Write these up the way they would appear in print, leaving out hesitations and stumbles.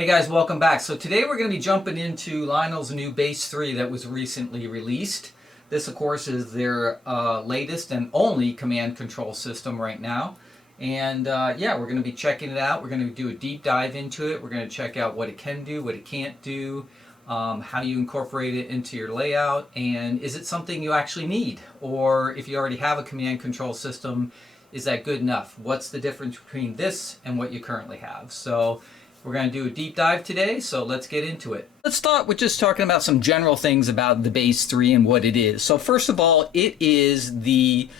Hey guys, welcome back. So today we're going to be jumping into Lionel's new Base 3 that was recently released. This of course is their latest and only command control system right now. And yeah, we're going to be checking it out. We're going to do a deep dive into it. We're going to check out what it can do, what it can't do, how you incorporate it into your layout, and is it something you actually need? Or if you already have a command control system, is that good enough? What's the difference between this and what you currently have? So we're going to do a deep dive today, so let's get into it. Let's start with just talking about some general things about the Base 3 and what it is. So first of all, it is the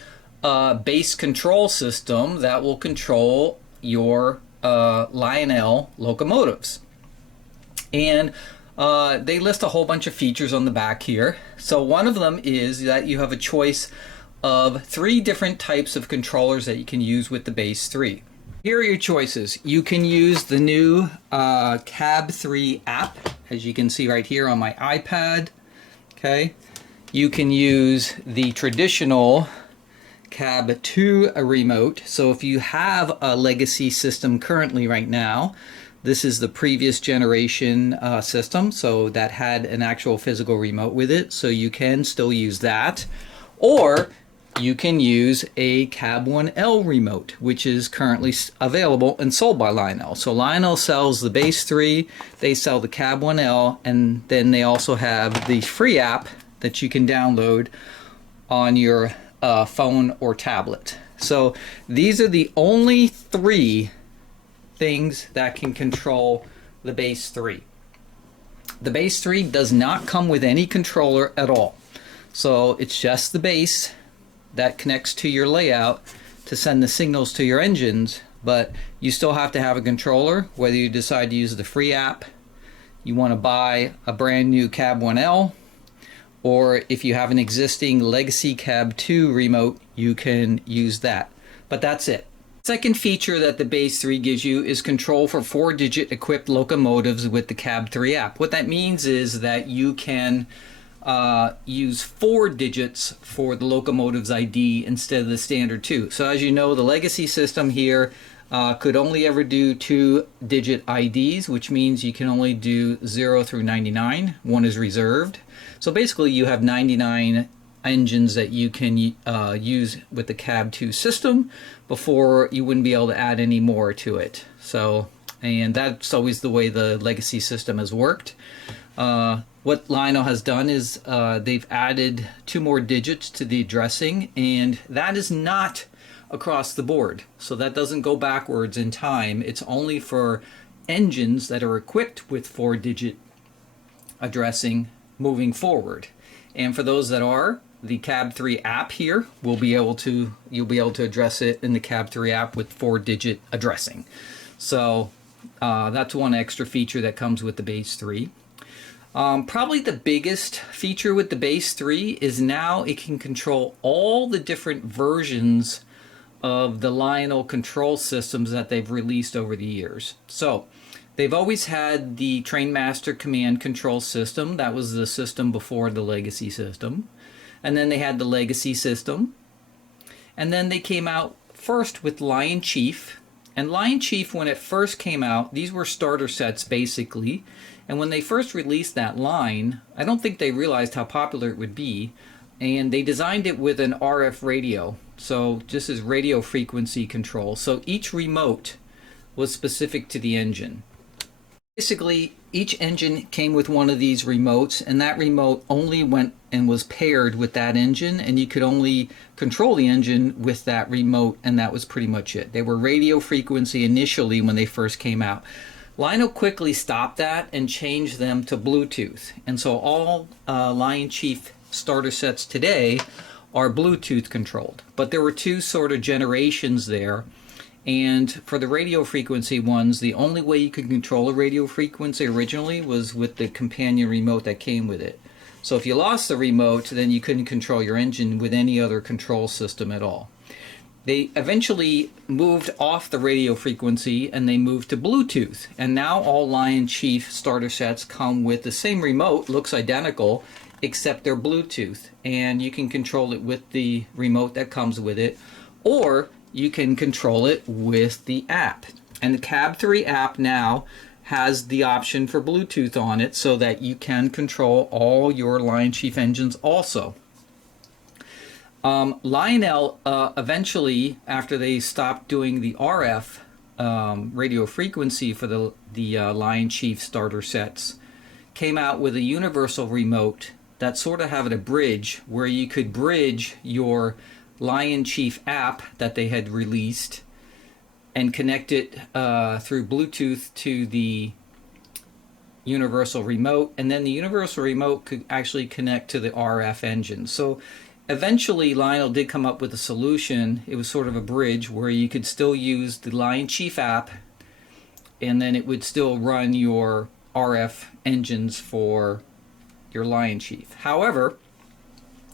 base control system that will control your Lionel locomotives. And they list a whole bunch of features on the back here. So one of them is that you have a choice of 3 different types of controllers that you can use with the Base 3. Here are your choices. You can use the new CAB3 app, as you can see right here on my iPad. Okay. You can use the traditional CAB2 remote. So if you have a legacy system currently right now, this is the previous generation system, so that had an actual physical remote with it, so you can still use that. Or you can use a CAB1L remote, which is currently available and sold by Lionel. So Lionel sells the Base 3, they sell the CAB1L, and then they also have the free app that you can download on your phone or tablet. So these are the only 3 things that can control the Base 3. The Base 3 does not come with any controller at all. So it's just the base that connects to your layout to send the signals to your engines, but you still have to have a controller, whether you decide to use the free app, you want to buy a brand new CAB1L, or if you have an existing legacy CAB2 remote, you can use that. But that's it. Second feature that the Base 3 gives you is control for 4-digit equipped locomotives with the CAB3 app. What that means is that you can use 4 digits for the locomotive's ID instead of the standard 2. So as you know, the legacy system here could only ever do 2-digit IDs, which means you can only do 0 through 99. 1 is reserved. So basically you have 99 engines that you can use with the CAB2 system before you wouldn't be able to add any more to it. So, and that's always the way the legacy system has worked. What Lionel has done is they've added 2 more digits to the addressing, and that is not across the board. So that doesn't go backwards in time. It's only for engines that are equipped with 4-digit addressing moving forward. And for those that are, the CAB3 app here will be able to, you'll be able to address it in the CAB3 app with 4-digit addressing. So that's one extra feature that comes with the Base 3. Probably the biggest feature with the Base 3 is now it can control all the different versions of the Lionel control systems that they've released over the years. So they've always had the Trainmaster command control system. That was the system before the legacy system. And then they had the legacy system. And then they came out first with Lion Chief. And Lion Chief, when it first came out, these were starter sets basically. And when they first released that line, I don't think they realized how popular it would be. And they designed it with an RF radio. So just as radio frequency control. So each remote was specific to the engine. Basically, each engine came with one of these remotes, and that remote only went and was paired with that engine, and you could only control the engine with that remote, and that was pretty much it. They were radio frequency initially when they first came out. Lionel quickly stopped that and changed them to Bluetooth, and so all Lion Chief starter sets today are Bluetooth controlled. But there were 2 sort of generations there. And for the radio frequency ones, the only way you could control a radio frequency originally was with the companion remote that came with it. So if you lost the remote, then you couldn't control your engine with any other control system at all. They eventually moved off the radio frequency and they moved to Bluetooth. And now all Lion Chief starter sets come with the same remote, looks identical, except they're Bluetooth. And you can control it with the remote that comes with it, or you can control it with the app. And the CAB3 app now has the option for Bluetooth on it so that you can control all your Lion Chief engines also. Lionel eventually, after they stopped doing the RF radio frequency for the Lion Chief starter sets, came out with a universal remote that sort of had a bridge where you could bridge your Lion Chief app that they had released and connect it through Bluetooth to the universal remote, and then the universal remote could actually connect to the RF engine. So eventually Lionel did come up with a solution. It was sort of a bridge where you could still use the Lion Chief app and then it would still run your RF engines for your Lion Chief. However,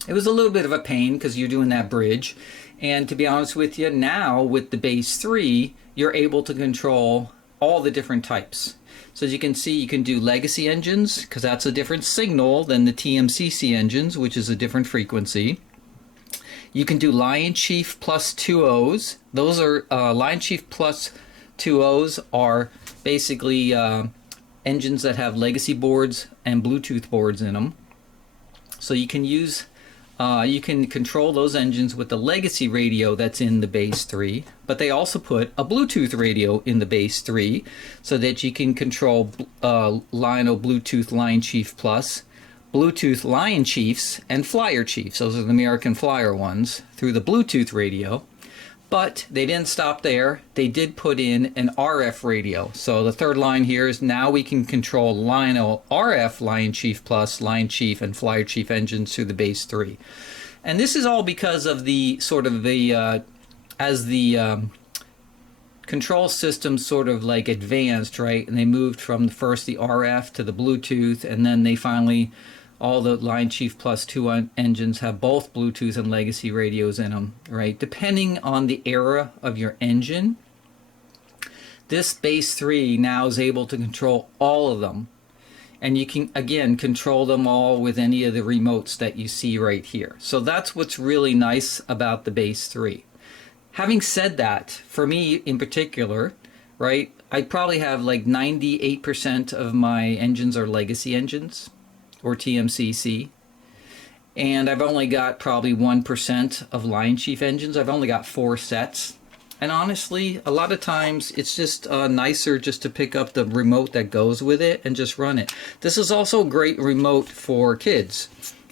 it was a little bit of a pain because you're doing that bridge. And to be honest with you, now with the Base 3, you're able to control all the different types. So as you can see, you can do legacy engines because that's a different signal than the TMCC engines, which is a different frequency. You can do Lion Chief plus 2.0s. Those are Lion Chief plus 2.0s are basically engines that have legacy boards and Bluetooth boards in them. So you can use you can control those engines with the legacy radio that's in the Base 3, but they also put a Bluetooth radio in the Base 3 so that you can control Lionel Bluetooth Lion Chief Plus, Bluetooth Lion Chiefs, and Flyer Chiefs. Those are the American Flyer ones through the Bluetooth radio. But they didn't stop there. They did put in an RF radio. So the third line here is now we can control Lionel RF Lion Chief Plus, Lion Chief, and Flyer Chief engines through the Base 3. And this is all because of the sort of the as the control system sort of like advanced, right? And they moved from first the RF to the Bluetooth, and then they finally, all the Lion Chief Plus 2 engines have both Bluetooth and legacy radios in them, right? Depending on the era of your engine, this Base 3 now is able to control all of them. And you can, again, control them all with any of the remotes that you see right here. So that's what's really nice about the Base 3. Having said that, for me in particular, right, I probably have like 98% of my engines are legacy engines, or TMCC, and I've only got probably 1% of Lion Chief engines. I've only got 4 sets, and honestly a lot of times it's just nicer just to pick up the remote that goes with it and just run it. This is also a great remote for kids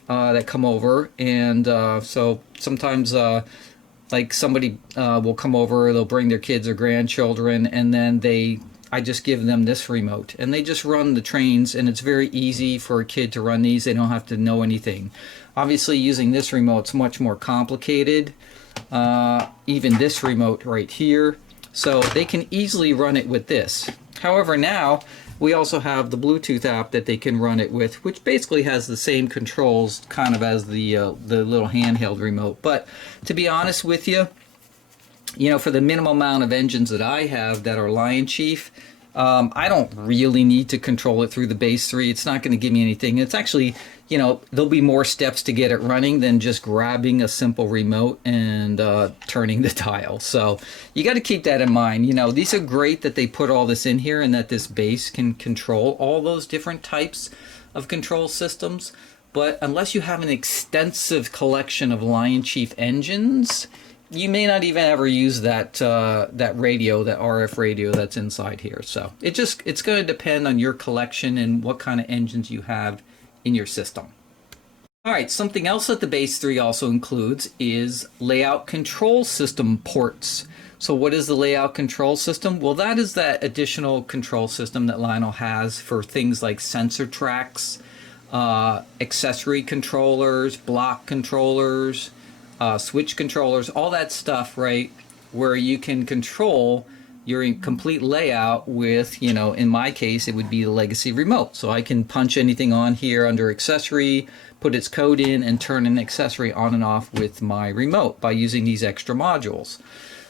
that come over, and so sometimes like somebody will come over, they'll bring their kids or grandchildren, and then I just give them this remote and they just run the trains, and it's very easy for a kid to run these. They don't have to know anything. Obviously using this remote's much more complicated, even this remote right here, so they can easily run it with this. However, now we also have the Bluetooth app that they can run it with, which basically has the same controls kind of as the little handheld remote. But to be honest with you, you know, for the minimum amount of engines that I have that are Lion Chief, I don't really need to control it through the Base 3. It's not going to give me anything. It's actually, you know, there'll be more steps to get it running than just grabbing a simple remote and turning the dial. So you got to keep that in mind. You know, these are great that they put all this in here and that this base can control all those different types of control systems. But unless you have an extensive collection of Lion Chief engines, you may not even ever use that that radio, that RF radio that's inside here. So it's going to depend on your collection and what kind of engines you have in your system. All right, something else that the Base 3 also includes is layout control system ports. So what is the layout control system? Well, that is that additional control system that Lionel has for things like sensor tracks, accessory controllers, block controllers, switch controllers, all that stuff, right, where you can control your complete layout with, you know, in my case it would be the legacy remote. So I can punch anything on here under accessory, put its code in, and turn an accessory on and off with my remote by using these extra modules.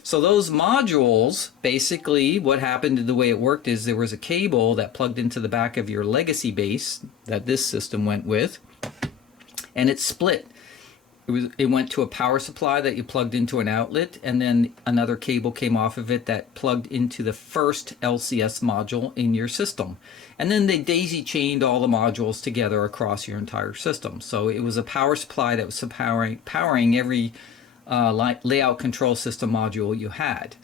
So those modules, basically what happened, the way it worked is there was a cable that plugged into the back of your legacy base that this system went with, and it split it went to a power supply that you plugged into an outlet, and then another cable came off of it that plugged into the first LCS module in your system. And then they daisy chained all the modules together across your entire system. So it was a power supply that was powering every layout control system module you had.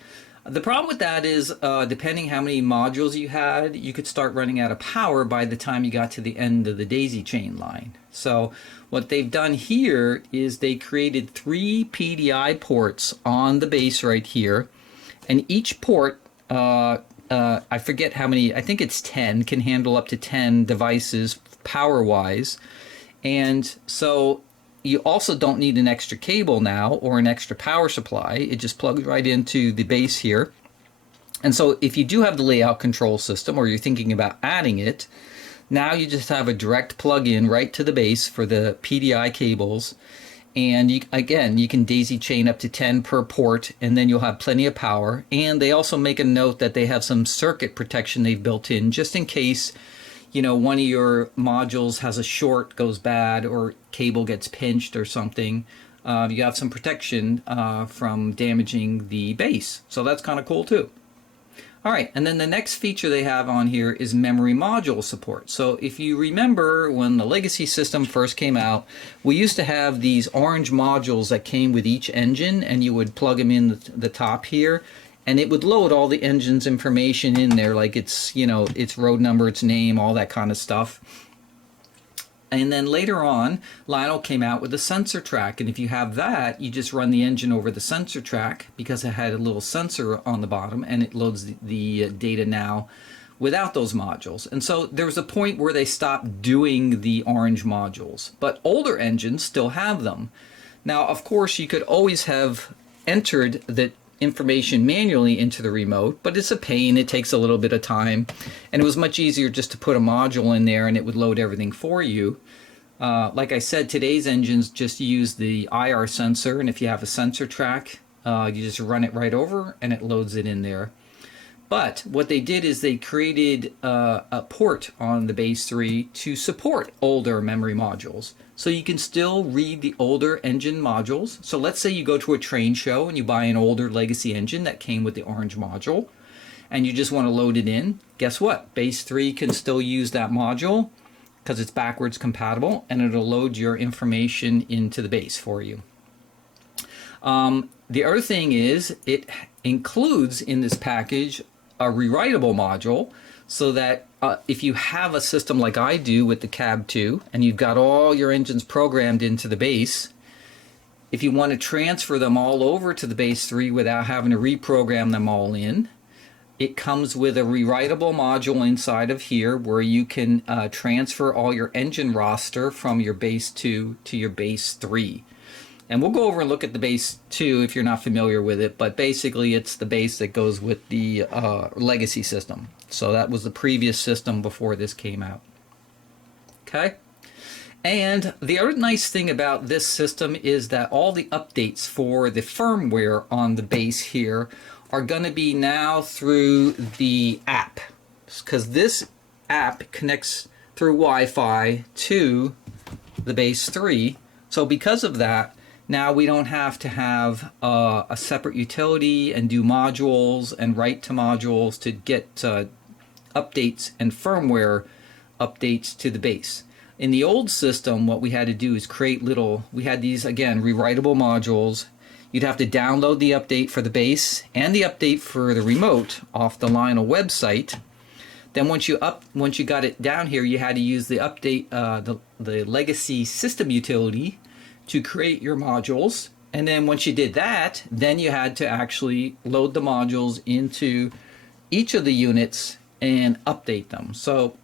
The problem with that is, depending how many modules you had, you could start running out of power by the time you got to the end of the daisy chain line. So what they've done here is they created 3 PDI ports on the base right here, and each port, I forget how many, I think it's 10, can handle up to 10 devices power-wise. And so you also don't need an extra cable now or an extra power supply. It just plugs right into the base here. And so if you do have the layout control system, or you're thinking about adding it, now you just have a direct plug-in right to the base for the PDI cables. And you can daisy chain up to 10 per port, and then you'll have plenty of power. And they also make a note that they have some circuit protection they've built in, just in case, you know, one of your modules has a short, goes bad, or cable gets pinched or something. You have some protection from damaging the base. So that's kind of cool too. All right, and then the next feature they have on here is memory module support. So if you remember when the legacy system first came out, we used to have these orange modules that came with each engine, and you would plug them in the top here, and it would load all the engine's information in there, like its, you know, its road number, its name, all that kind of stuff. And then later on, Lionel came out with a sensor track, and if you have that, you just run the engine over the sensor track, because it had a little sensor on the bottom, and it loads the data now without those modules. And so there was a point where they stopped doing the orange modules, but older engines still have them. Now, of course, you could always have entered the information manually into the remote, but it's a pain. It takes a little bit of time, and it was much easier just to put a module in there and it would load everything for you. Like I said, today's engines just use the IR sensor, and if you have a sensor track, you just run it right over and it loads it in there. But what they did is they created a port on the base 3 to support older memory modules. So you can still read the older engine modules. So let's say you go to a train show and you buy an older legacy engine that came with the orange module, and you just want to load it in. Guess what? Base 3 can still use that module because it's backwards compatible, and it'll load your information into the base for you. The other thing is it includes in this package a rewritable module, so that if you have a system like I do with the CAB3, and you've got all your engines programmed into the base, if you want to transfer them all over to the base 3 without having to reprogram them all in, it comes with a rewritable module inside of here where you can transfer all your engine roster from your base 2 to your base 3. And we'll go over and look at the base 2 if you're not familiar with it, but basically it's the base that goes with the legacy system. So that was the previous system before this came out. Okay? And the other nice thing about this system is that all the updates for the firmware on the base here are going to be now through the app, because this app connects through Wi-Fi to the base 3. So because of that, now we don't have to have a separate utility and do modules and write to modules to get updates and firmware updates to the base. In the old system, what we had to do is create we had these, again, rewritable modules. You'd have to download the update for the base and the update for the remote off the Lionel website. Then once you got it down here, you had to use the update, the legacy system utility to create your modules. And then once you did that, then you had to actually load the modules into each of the units and update them. So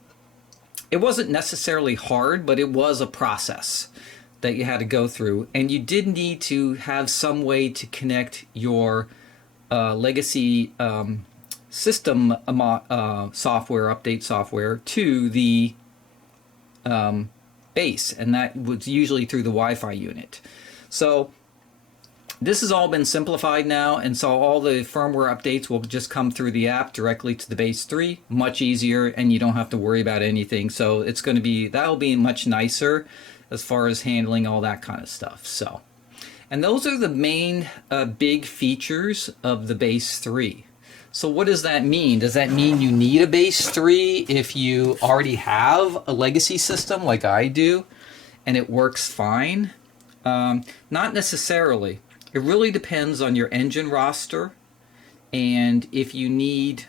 it wasn't necessarily hard, but it was a process that you had to go through. And you did need to have some way to connect your legacy system software, update software, to the base, and that was usually through the Wi-Fi unit. So this has all been simplified now, and so all the firmware updates will just come through the app directly to the base 3, much easier, and you don't have to worry about anything. So it's going to be, that'll be much nicer as far as handling all that kind of stuff. So And those are the main big features of the base 3. So what does that mean? Does that mean you need a base 3 if you already have a legacy system like I do and it works fine? Not necessarily. It really depends on your engine roster and if you need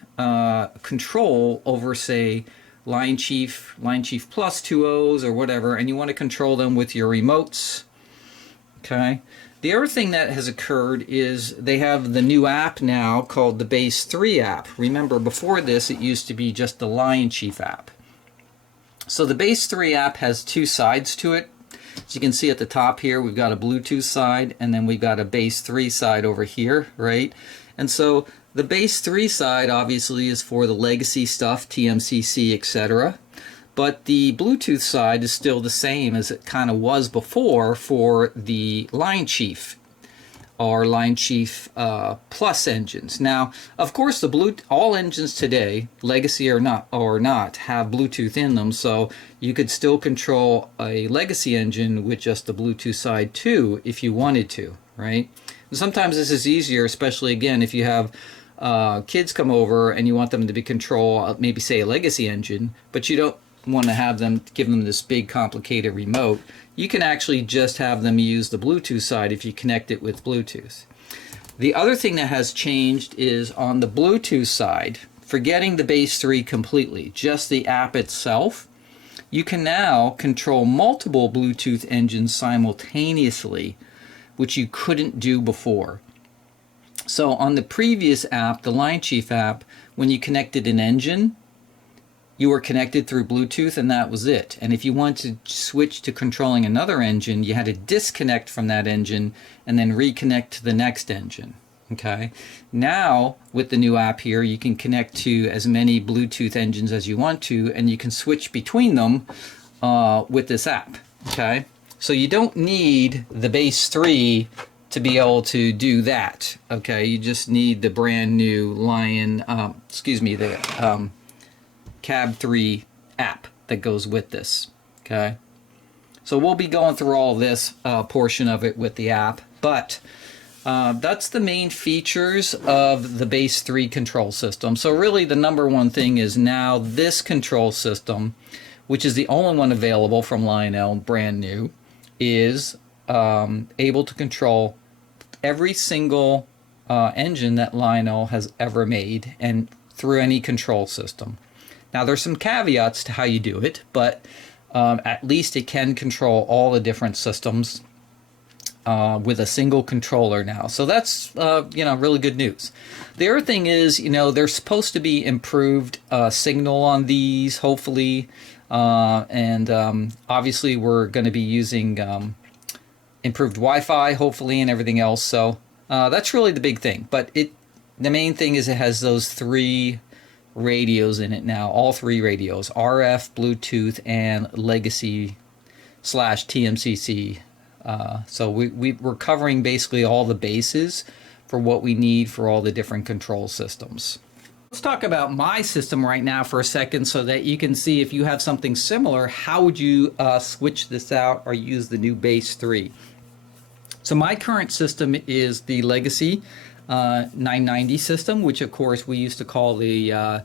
control over, say, Line Chief Plus 2.0s or whatever, and you want to control them with your remotes. Okay. The other thing that has occurred is they have the new app now called the Base 3 app. Remember, before this it used to be just the Lion Chief app. So the Base 3 app has two sides to it. As you can see at the top here, we've got a Bluetooth side and then we've got a Base 3 side over here, right? And so the Base 3 side obviously is for the legacy stuff, TMCC, etc. But the Bluetooth side is still the same as it kind of was before for the Line Chief or Line Chief Plus engines. Now, of course, all engines today, legacy or not, have Bluetooth in them, so you could still control a legacy engine with just the Bluetooth side too if you wanted to, right? And sometimes this is easier, especially again if you have kids come over and you want them to be control maybe say a legacy engine, but you don't want to give them this big complicated remote. You can actually just have them use the Bluetooth side if you connect it with Bluetooth. The other thing that has changed is on the Bluetooth side, forgetting the Base 3 completely, just the app itself, you can now control multiple Bluetooth engines simultaneously, which you couldn't do before. So on the previous app, the Line Chief app, when you connected an engine, you were connected through Bluetooth and that was it. And if you wanted to switch to controlling another engine, you had to disconnect from that engine and then reconnect to the next engine. Okay. Now, with the new app here, you can connect to as many Bluetooth engines as you want to, and you can switch between them with this app. Okay. So you don't need the Base 3 to be able to do that. Okay. You just need the brand new CAB3 app that goes with this. Okay, so we'll be going through all this portion of it with the app, but that's the main features of the Base 3 control system. So really the number one thing is now this control system, which is the only one available from Lionel, brand new, is able to control every single engine that Lionel has ever made and through any control system. Now there's some caveats to how you do it, but at least it can control all the different systems with a single controller now. So that's really good news. The other thing is, there's supposed to be improved signal on these, hopefully, and obviously we're going to be using improved Wi-Fi, hopefully, and everything else. So that's really the big thing. But the main thing is it has those 3 radios in it now, all 3 radios, RF, Bluetooth, and legacy/TMCC. So we're covering basically all the bases for what we need for all the different control systems. Let's talk about my system right now for a second so that you can see if you have something similar, how would you switch this out or use the new Base 3. So my current system is the legacy 990 system, which of course we used to call the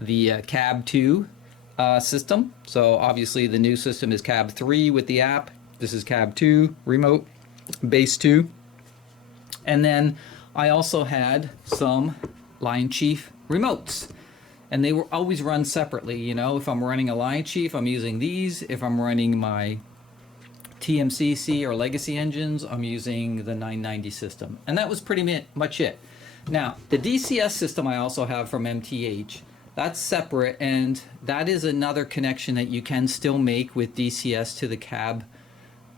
CAB2 system. So obviously the new system is CAB3 with the app. This is CAB2 remote, Base 2. And then I also had some Lion Chief remotes. And they were always run separately. If I'm running a Lion Chief, I'm using these. If I'm running my TMCC or legacy engines, I'm using the 990 system. And that was pretty much it. Now, the DCS system I also have from MTH, that's separate, and that is another connection that you can still make with DCS to the CAB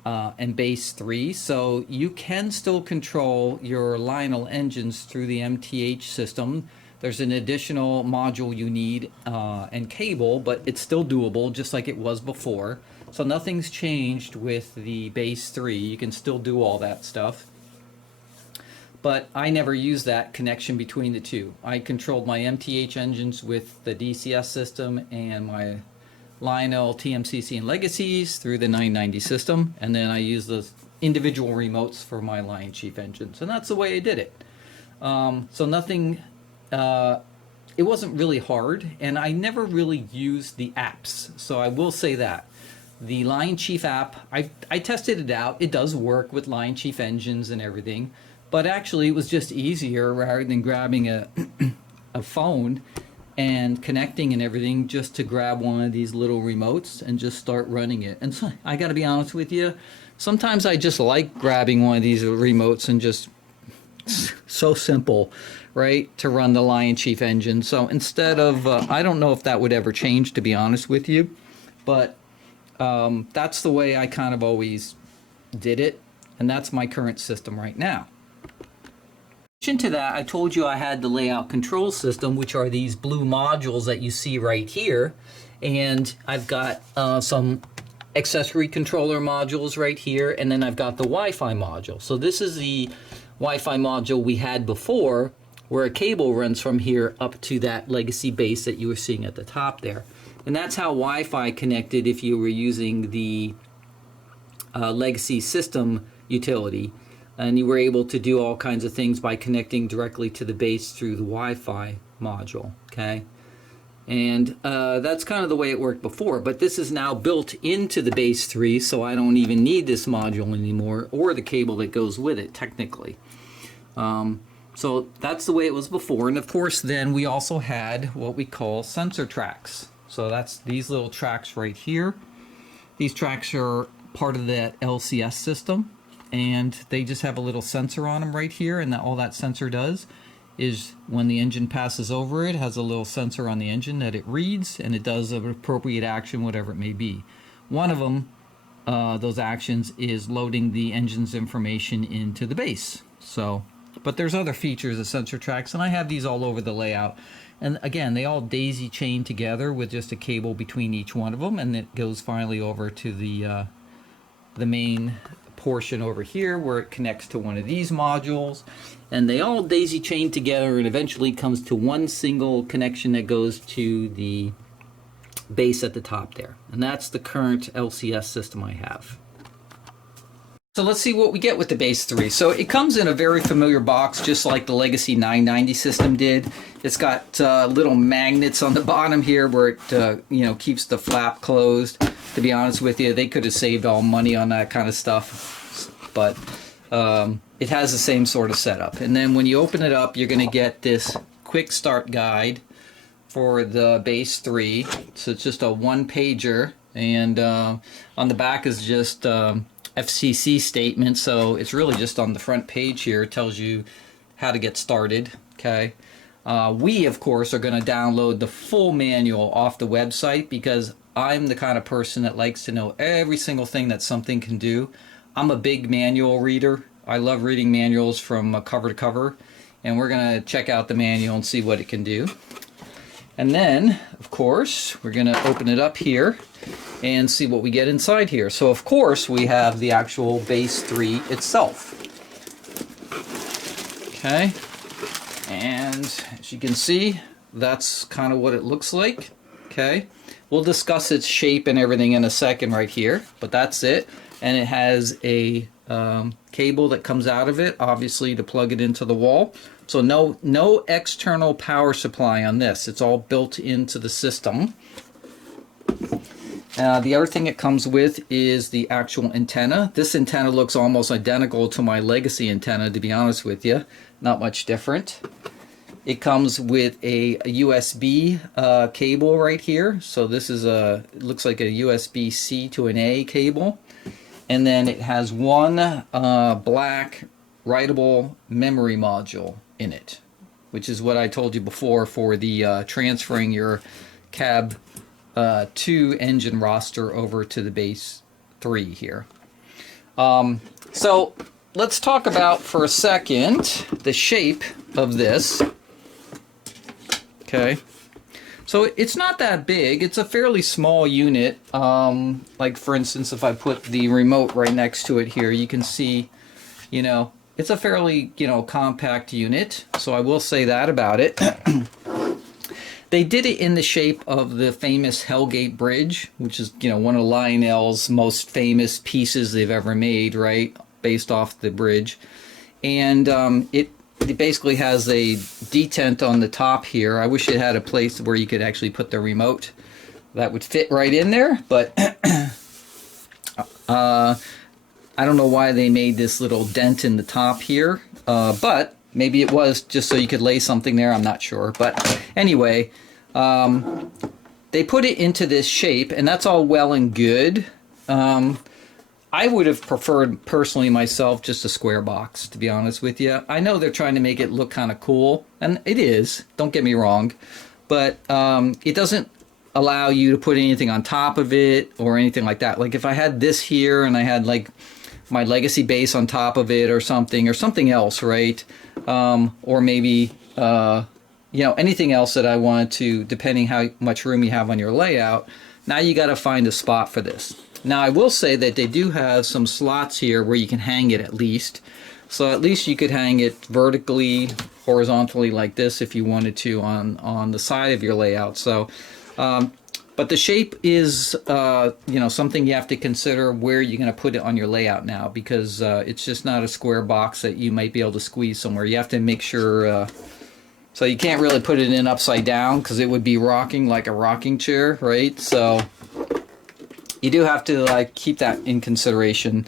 and Base 3. So you can still control your Lionel engines through the MTH system. There's an additional module you need and cable, but it's still doable just like it was before. So nothing's changed with the Base 3. You can still do all that stuff. But I never used that connection between the two. I controlled my MTH engines with the DCS system and my Lionel TMCC and Legacies through the 990 system. And then I used the individual remotes for my Lion Chief engines, and that's the way I did it. So nothing, it wasn't really hard, and I never really used the apps, so I will say that. The Lion Chief app, I tested it out. It does work with Lion Chief engines and everything, but actually it was just easier rather than grabbing a, a phone and connecting and everything, just to grab one of these little remotes and just start running it. And so, I gotta be honest with you, sometimes I just like grabbing one of these remotes and just, so simple, right, to run the Lion Chief engine. So instead of, I don't know if that would ever change, to be honest with you, but that's the way I kind of always did it, and that's my current system right now. In addition to that, I told you I had the layout control system, which are these blue modules that you see right here, and I've got some accessory controller modules right here, and then I've got the Wi-Fi module. So this is the Wi-Fi module we had before, where a cable runs from here up to that legacy base that you were seeing at the top there. And that's how Wi-Fi connected if you were using the legacy system utility. And you were able to do all kinds of things by connecting directly to the base through the Wi-Fi module, okay? And that's kind of the way it worked before, but this is now built into the base 3, so I don't even need this module anymore, or the cable that goes with it, technically. So that's the way it was before, and of course then we also had what we call sensor tracks. So that's these little tracks right here. These tracks are part of that LCS system, and they just have a little sensor on them right here, and all that sensor does is when the engine passes over it, has a little sensor on the engine that it reads, and it does an appropriate action, whatever it may be. One of them, those actions, is loading the engine's information into the base. So, but there's other features of sensor tracks, and I have these all over the layout. And again, they all daisy chain together with just a cable between each one of them, and it goes finally over to the main portion over here where it connects to one of these modules, and they all daisy chain together and eventually comes to one single connection that goes to the base at the top there. And that's the current LCS system I have. So let's see what we get with the base 3. So it comes in a very familiar box, just like the Legacy 990 system did. It's got little magnets on the bottom here where it keeps the flap closed. To be honest with you, they could have saved all money on that kind of stuff, but it has the same sort of setup. And then when you open it up, you're going to get this quick start guide for the base 3. So it's just a one-pager, and on the back is just FCC statement, so it's really just on the front page here. It tells you how to get started, okay? We, of course, are going to download the full manual off the website because I'm the kind of person that likes to know every single thing that something can do. I'm a big manual reader. I love reading manuals from cover to cover, and we're going to check out the manual and see what it can do. And then, of course, we're going to open it up here and see what we get inside here. So, of course, we have the actual base 3 itself. Okay, and as you can see, that's kind of what it looks like. Okay, we'll discuss its shape and everything in a second right here, but that's it. And it has a cable that comes out of it, obviously, to plug it into the wall. So no external power supply on this. It's all built into the system. The other thing it comes with is the actual antenna. This antenna looks almost identical to my Legacy antenna, to be honest with you. Not much different. It comes with a USB cable right here. So this is it looks like a USB-C to an A cable. And then it has one black writable memory module in it, which is what I told you before for the transferring your CAB2 engine roster over to the base 3 here. So let's talk about for a second the shape of this. Okay, so it's not that big. It's a fairly small unit. Like for instance, if I put the remote right next to it here, you can see, it's a fairly, compact unit. So I will say that about it. They did it in the shape of the famous Hellgate Bridge, which is, one of Lionel's most famous pieces they've ever made, right? based off the bridge. And it basically has a detent on the top here. I wish it had a place where you could actually put the remote that would fit right in there, but I don't know why they made this little dent in the top here, but maybe it was just so you could lay something there. I'm not sure. But anyway, they put it into this shape, and that's all well and good. I would have preferred, personally myself, just a square box, to be honest with you. I know they're trying to make it look kind of cool, and it is, don't get me wrong, but it doesn't allow you to put anything on top of it or anything like that. Like if I had this here and I had like my legacy base on top of it or something else, right? Or maybe anything else that I wanted to, depending how much room you have on your layout. Now you got to find a spot for this. Now I will say that they do have some slots here where you can hang it at least. So at least you could hang it vertically, horizontally like this if you wanted to on the side of your layout. So, but the shape is something you have to consider where you're going to put it on your layout now, because it's just not a square box that you might be able to squeeze somewhere. You have to make sure. So you can't really put it in upside down because it would be rocking like a rocking chair, right? So you do have to keep that in consideration.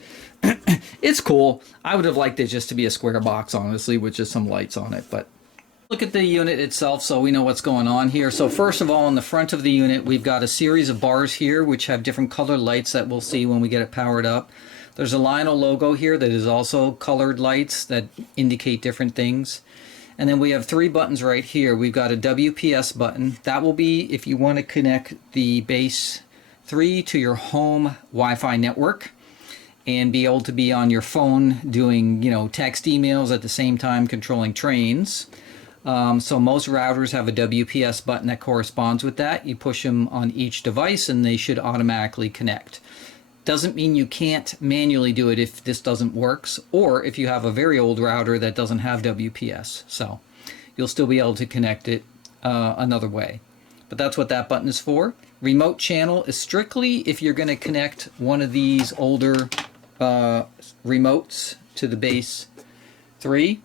It's cool. I would have liked it just to be a square box, honestly, with just some lights on it. But look at the unit itself so we know what's going on here. So first of all, on the front of the unit, we've got a series of bars here which have different colored lights that we'll see when we get it powered up. There's a Lionel logo here that is also colored lights that indicate different things. And then we have 3 buttons right here. We've got a WPS button. That will be if you want to connect the base 3 to your home Wi-Fi network and be able to be on your phone doing, text emails at the same time controlling trains. So most routers have a WPS button that corresponds with that. You push them on each device and they should automatically connect. Doesn't mean you can't manually do it if this doesn't work, or if you have a very old router that doesn't have WPS. So you'll still be able to connect it another way. But that's what that button is for. Remote channel is strictly if you're going to connect one of these older remotes to the base 3.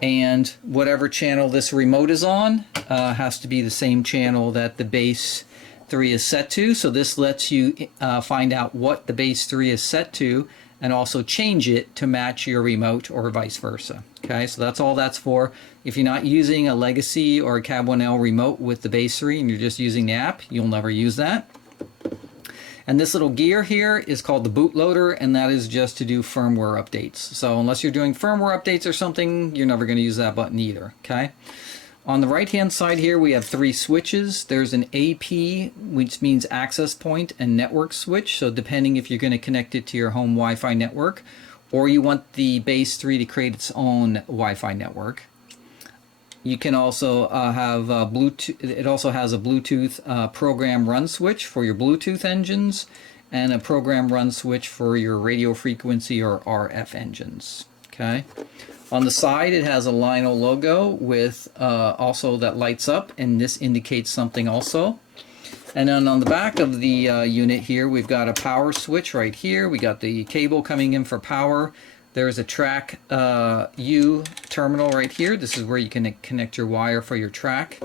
And whatever channel this remote is on has to be the same channel that the base 3 is set to. So this lets you find out what the base 3 is set to and also change it to match your remote or vice versa. Okay, so that's all that's for. If you're not using a legacy or a CAB1L remote with the base 3 and you're just using the app, you'll never use that. And this little gear here is called the bootloader, and that is just to do firmware updates. So unless you're doing firmware updates or something, you're never going to use that button either. Okay. On the right-hand side here, we have 3 switches. There's an AP, which means access point, and network switch. So depending if you're going to connect it to your home Wi-Fi network, or you want the base 3 to create its own Wi-Fi network. You can also have Bluetooth. It also has a Bluetooth program run switch for your Bluetooth engines, and a program run switch for your radio frequency or RF engines. Okay. On the side, it has a Lionel logo with also that lights up, and this indicates something also. And then on the back of the unit here, we've got a power switch right here. We got the cable coming in for power. There's a track U terminal right here. This is where you can connect your wire for your track.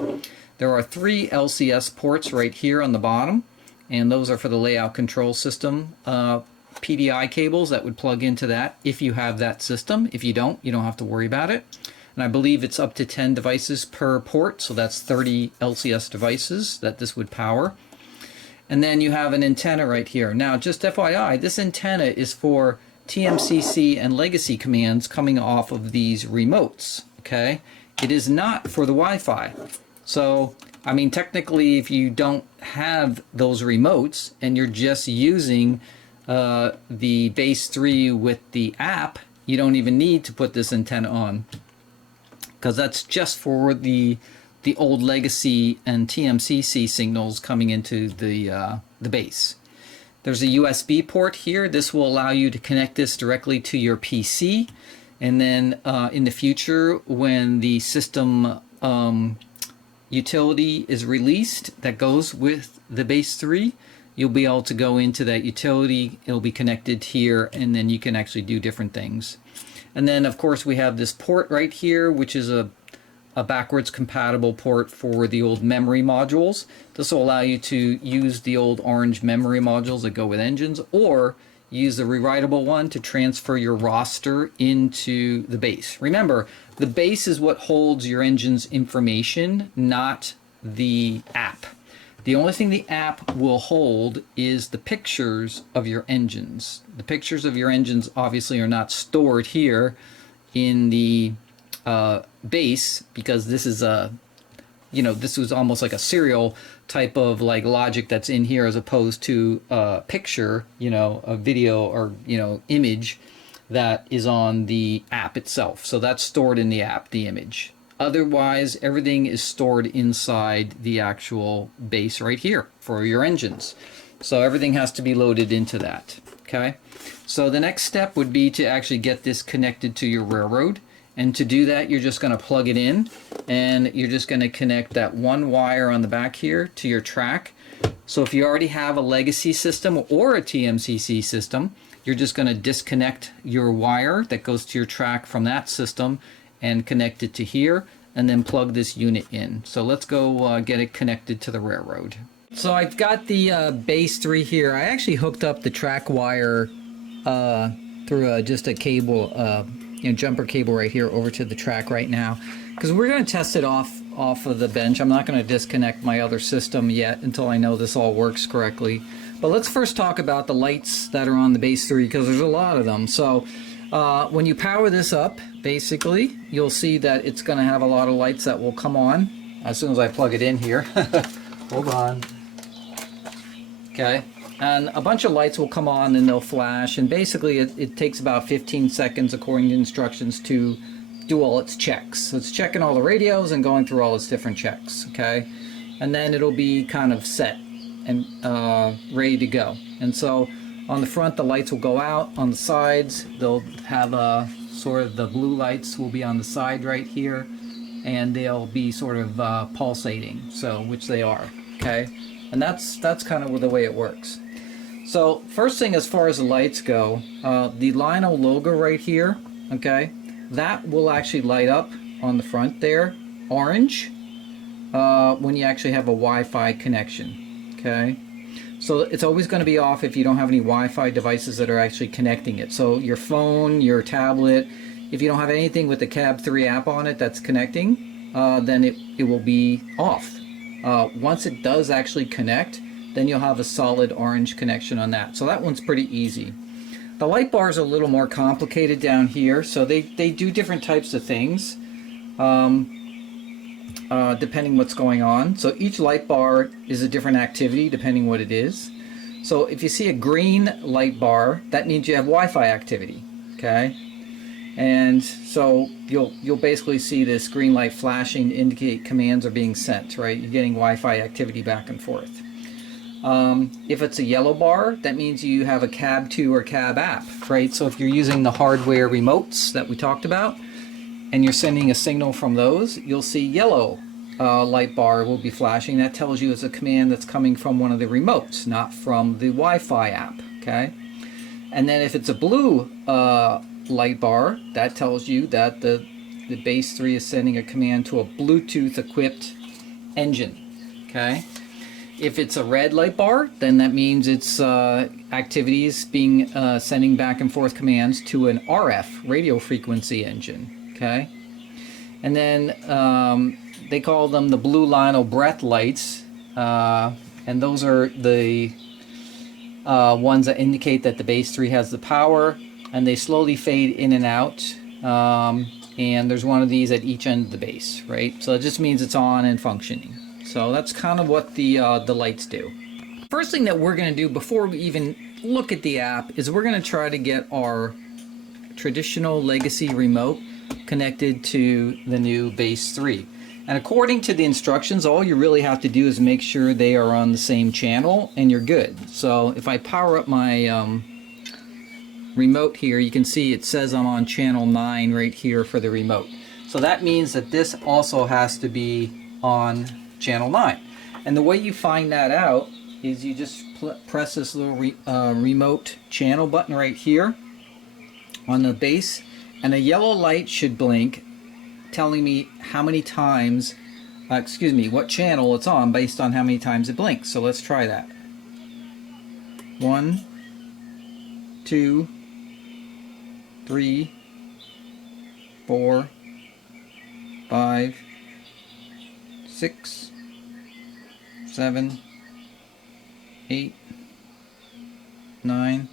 There are 3 LCS ports right here on the bottom, and those are for the layout control system. PDI cables that would plug into that if you have that system. If you don't have to worry about it. And I believe it's up to 10 devices per port, so that's 30 LCS devices that this would power. And then you have an antenna right here. Now, just FYI, this antenna is for TMCC and legacy commands coming off of these remotes, okay? It is not for the Wi-Fi. So, I mean, technically, if you don't have those remotes and you're just using the base 3 with the app, you don't even need to put this antenna on, because that's just for the old legacy and TMCC signals coming into the base. There's a USB port here. This will allow you to connect this directly to your PC, and then in the future, when the system utility is released that goes with the base 3, you'll be able to go into that utility. It'll be connected here, and then you can actually do different things. And then of course we have this port right here, which is a backwards compatible port for the old memory modules. This will allow you to use the old orange memory modules that go with engines, or use the rewritable one to transfer your roster into the base. Remember, the base is what holds your engine's information, not the app. The only thing the app will hold is the pictures of your engines. The pictures of your engines obviously are not stored here in the base, because this is a, you know, this was almost like a serial type of like logic that's in here, as opposed to a picture, you know, a video or, you know, image that is on the app itself. So that's stored in the app, the image. Otherwise, everything is stored inside the actual base right here for your engines. So everything has to be loaded into that. Okay. So the next step would be to actually get this connected to your railroad. And to do that, you're just going to plug it in, and you're just going to connect that one wire on the back here to your track. So if you already have a legacy system or a TMCC system, you're just going to disconnect your wire that goes to your track from that system and connect it to here, and then plug this unit in. So let's go get it connected to the railroad. So I've got the base 3 here. I actually hooked up the track wire through just a cable, you know, jumper cable right here over to the track right now, because we're going to test it off of the bench. I'm not going to disconnect my other system yet until I know this all works correctly. But let's first talk about the lights that are on the base 3, because there's a lot of them. So when you power this up, basically you'll see that it's going to have a lot of lights that will come on as soon as I plug it in here. Hold on. Okay. And a bunch of lights will come on and they'll flash, and basically it takes about 15 seconds according to instructions to do all its checks. So it's checking all the radios and going through all its different checks, okay? And then it'll be kind of set and ready to go. And so on the front, the lights will go out. On the sides, they'll have sort of the blue lights will be on the side right here, and they'll be sort of pulsating, so which they are, okay? And that's kind of the way it works. So first thing, as far as the lights go, the Lionel logo right here, okay, that will actually light up on the front there, orange, when you actually have a Wi-Fi connection, okay? So it's always going to be off if you don't have any Wi-Fi devices that are actually connecting it. So your phone, your tablet, if you don't have anything with the CAB3 app on it that's connecting, then it will be off. Once it does actually connect, then you'll have a solid orange connection on that. So that one's pretty easy. The light bars are a little more complicated down here, so they do different types of things depending what's going on. So each light bar is a different activity depending what it is. So if you see a green light bar, that means you have Wi-Fi activity, okay? And so you'll basically see this green light flashing to indicate commands are being sent, right? You're getting Wi-Fi activity back and forth. If it's a yellow bar, that means you have a CAB2 or CAB app, right? So if you're using the hardware remotes that we talked about, and you're sending a signal from those, you'll see yellow light bar will be flashing. That tells you it's a command that's coming from one of the remotes, not from the Wi-Fi app, okay? And then if it's a blue light bar, that tells you that the base 3 is sending a command to a Bluetooth equipped engine, okay? If it's a red light bar, then that means it's activities being sending back and forth commands to an RF radio frequency engine, okay? And then they call them the blue Lionel breath lights, and those are the ones that indicate that the base 3 has the power, and they slowly fade in and out, and there's one of these at each end of the base, right? So it just means it's on and functioning. So that's kind of what the lights do. First thing that we're going to do before we even look at the app is we're going to try to get our traditional legacy remote connected to the new base 3. And according to the instructions, all you really have to do is make sure they are on the same channel and you're good. So if I power up my remote here, you can see it says I'm on channel 9 right here for the remote. So that means that this also has to be on channel 9. And the way you find that out is you just press this little remote channel button right here on the base, and a yellow light should blink telling me how many times, what channel it's on based on how many times it blinks. So let's try that. 1, 2, 3, 4, 5, 6, 7, 8, 9.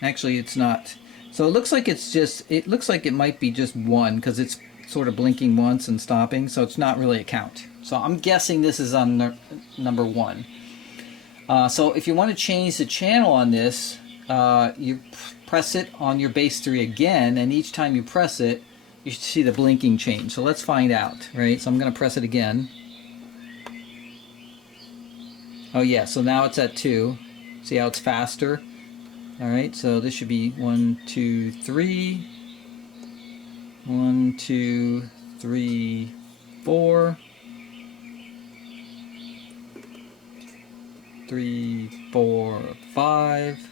Actually, it's not. So it looks like it looks like it might be just 1 because it's sort of blinking once and stopping, so it's not really a count. So I'm guessing this is on number 1. So if you want to change the channel on this, you press it on your base 3 again, and each time you press it, you should see the blinking change. So let's find out, right? So I'm going to press it again. Oh yeah, so now it's at 2. See how it's faster? Alright, so this should be 1, 2, 3. 1, 2, 3, 4. 3, 4, 5.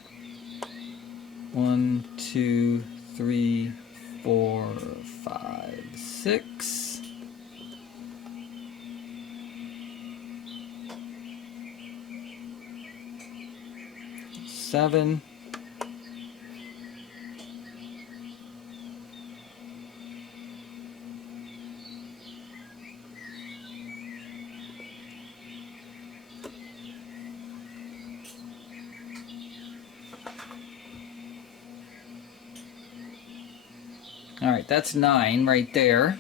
1, 2, 3, 4, 5, 6. 7. All right, that's 9 right there.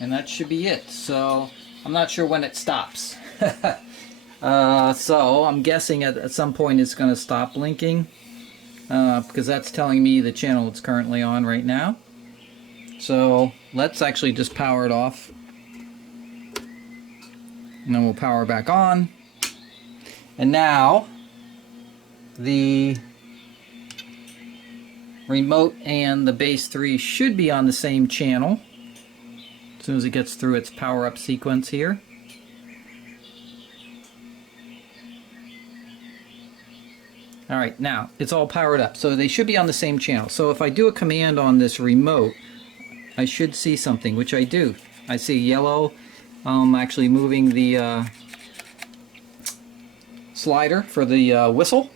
And that should be it. So I'm not sure when it stops. So I'm guessing at some point it's going to stop blinking because that's telling me the channel it's currently on right now. So let's actually just power it off, and then we'll power back on. And now the remote and the base 3 should be on the same channel as soon as it gets through its power up sequence here. Alright, now it's all powered up, so they should be on the same channel. So if I do a command on this remote, I should see something, which I do. I see yellow. Actually moving the slider for the whistle,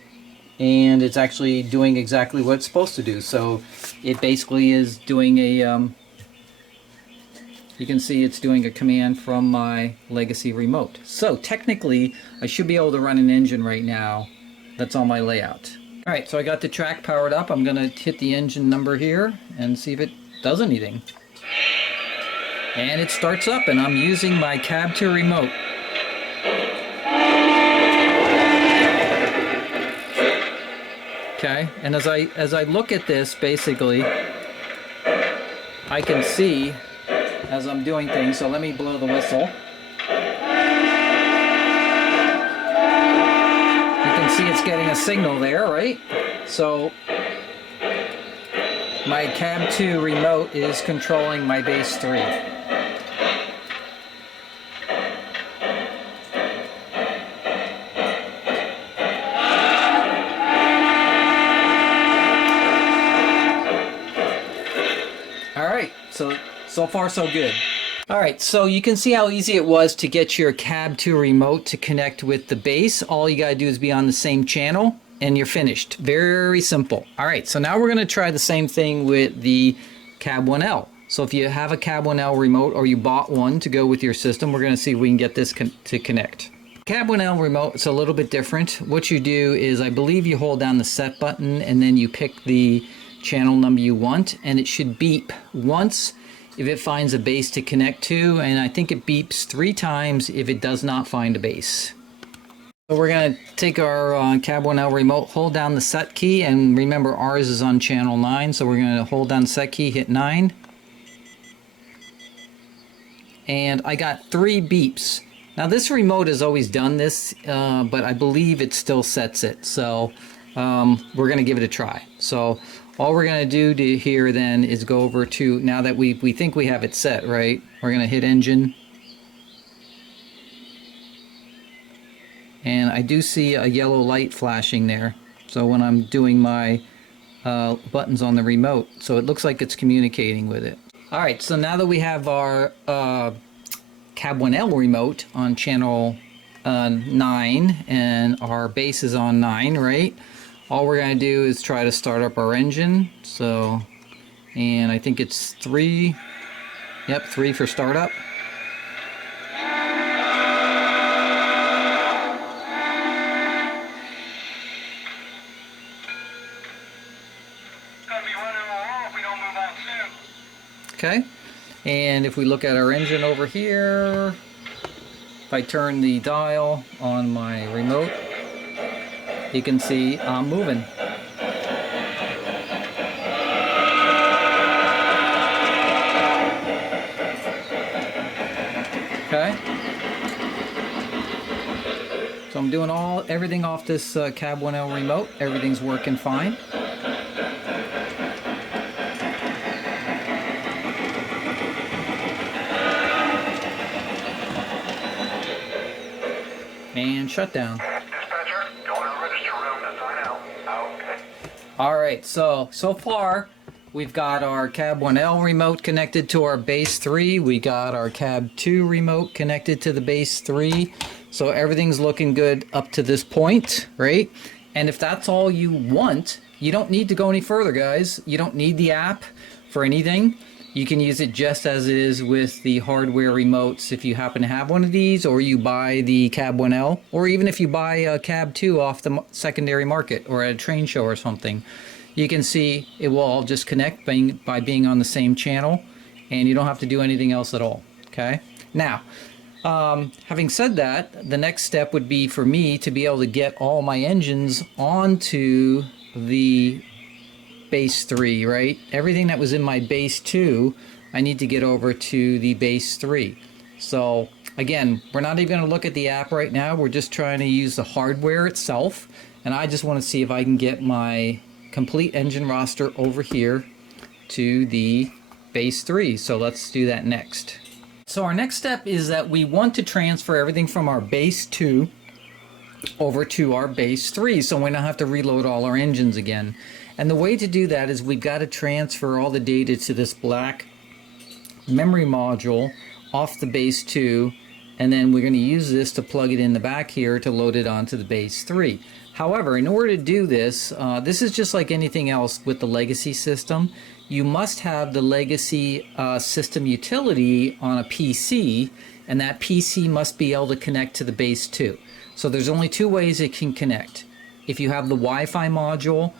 and it's actually doing exactly what it's supposed to do. So it basically is doing a you can see it's doing a command from my legacy remote. So technically I should be able to run an engine right now that's on my layout. Alright, so I got the track powered up. I'm gonna hit the engine number here and see if it does anything. And it starts up, and I'm using my CAB3 remote. Okay, and as I look at this, basically, I can see as I'm doing things. So let me blow the whistle. You can see it's getting a signal there, right? So my CAB3 remote is controlling my base 3. Alright, so far so good. Alright, so you can see how easy it was to get your CAB3 remote to connect with the base. All you gotta do is be on the same channel, and you're finished. Very simple. Alright, so now we're going to try the same thing with the CAB1L. So if you have a CAB1L remote or you bought one to go with your system, we're going to see if we can get this to connect. CAB1L remote is a little bit different. What you do is, I believe you hold down the set button and then you pick the channel number you want, and it should beep once if it finds a base to connect to, and I think it beeps 3 times if it does not find a base. So we're going to take our CAB1L remote, hold down the set key, and remember ours is on channel 9, so we're going to hold down the set key, hit 9. And I got 3 beeps. Now this remote has always done this, but I believe it still sets it. So we're going to give it a try. So all we're going to do here then is go over to, now that we think we have it set, right? We're going to hit engine. And I do see a yellow light flashing there. So when I'm doing my buttons on the remote, so it looks like it's communicating with it. All right, so now that we have our CAB1L remote on channel 9 and our base is on 9, right? All we're going to do is try to start up our engine. So, and I think it's 3. Yep, 3 for startup. Okay, and if we look at our engine over here, if I turn the dial on my remote, you can see I'm moving. Okay, so I'm doing everything off this CAB1L remote. Everything's working fine. And shutdown. Dispatcher, going to the register room to sign out. Okay. Alright, so far we've got our CAB1L remote connected to our base 3. We got our CAB2 remote connected to the base 3. So everything's looking good up to this point, right? And if that's all you want, you don't need to go any further, guys. You don't need the app for anything. You can use it just as it is with the hardware remotes if you happen to have one of these, or you buy the CAB1L, or even if you buy a CAB2 off the secondary market or at a train show or something. You can see it will all just connect by being on the same channel, and you don't have to do anything else at all. Okay? Now, having said that, the next step would be for me to be able to get all my engines onto the base 3, right? Everything that was in my base 2, I need to get over to the base 3. So again, we're not even going to look at the app right now. We're just trying to use the hardware itself, and I just want to see if I can get my complete engine roster over here to the base 3. So let's do that next. So our next step is that we want to transfer everything from our base 2 over to our base 3, so we don't have to reload all our engines again. And the way to do that is we've got to transfer all the data to this black memory module off the base 2, and then we're going to use this to plug it in the back here to load it onto the base 3. However, in order to do this, this is just like anything else with the legacy system. You must have the legacy system utility on a PC, and that PC must be able to connect to the base 2. So there's only 2 ways it can connect. If you have the Wi-Fi module,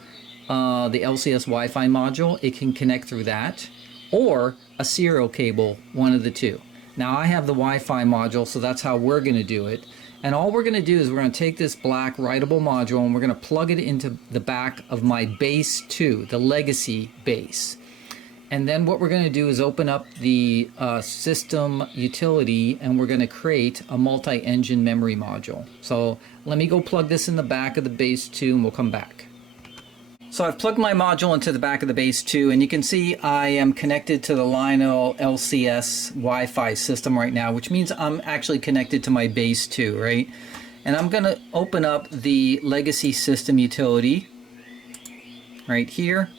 the LCS Wi-Fi module, it can connect through that, or a serial cable, one of the 2. Now I have the Wi-Fi module, so that's how we're going to do it. And all we're going to do is we're going to take this black writable module and we're going to plug it into the back of my base 2, the legacy base. And then what we're going to do is open up the system utility, and we're going to create a multi-engine memory module. So let me go plug this in the back of the base 2 and we'll come back. So I've plugged my module into the back of the base 2, and you can see I am connected to the Lionel LCS Wi-Fi system right now, which means I'm actually connected to my base 2, right? And I'm going to open up the legacy system utility right here.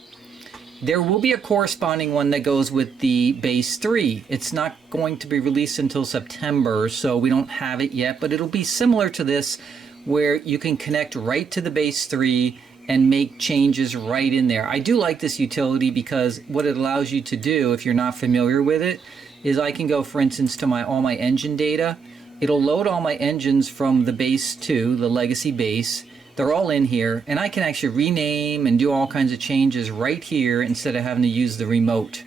There will be a corresponding one that goes with the base 3. It's not going to be released until September, so we don't have it yet, but it'll be similar to this, where you can connect right to the base 3 and make changes right in there. I do like this utility because what it allows you to do, if you're not familiar with it, is I can go, for instance, to all my engine data. It'll load all my engines from the base 2, the legacy base. They're all in here, and I can actually rename and do all kinds of changes right here instead of having to use the remote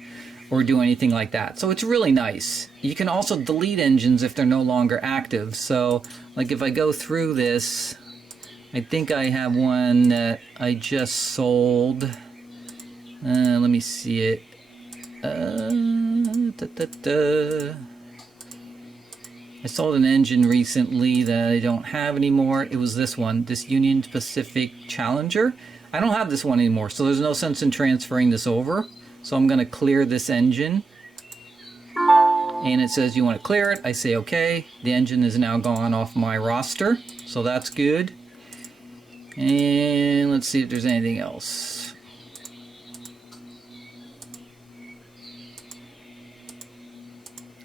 or do anything like that. So it's really nice. You can also delete engines if they're no longer active. So like if I go through this, I think I have one that I just sold. Let me see it. I sold an engine recently that I don't have anymore. It was this one, this Union Pacific Challenger. I don't have this one anymore, so there's no sense in transferring this over. So I'm going to clear this engine. And it says you want to clear it. I say okay. The engine is now gone off my roster, so that's good. And let's see if there's anything else.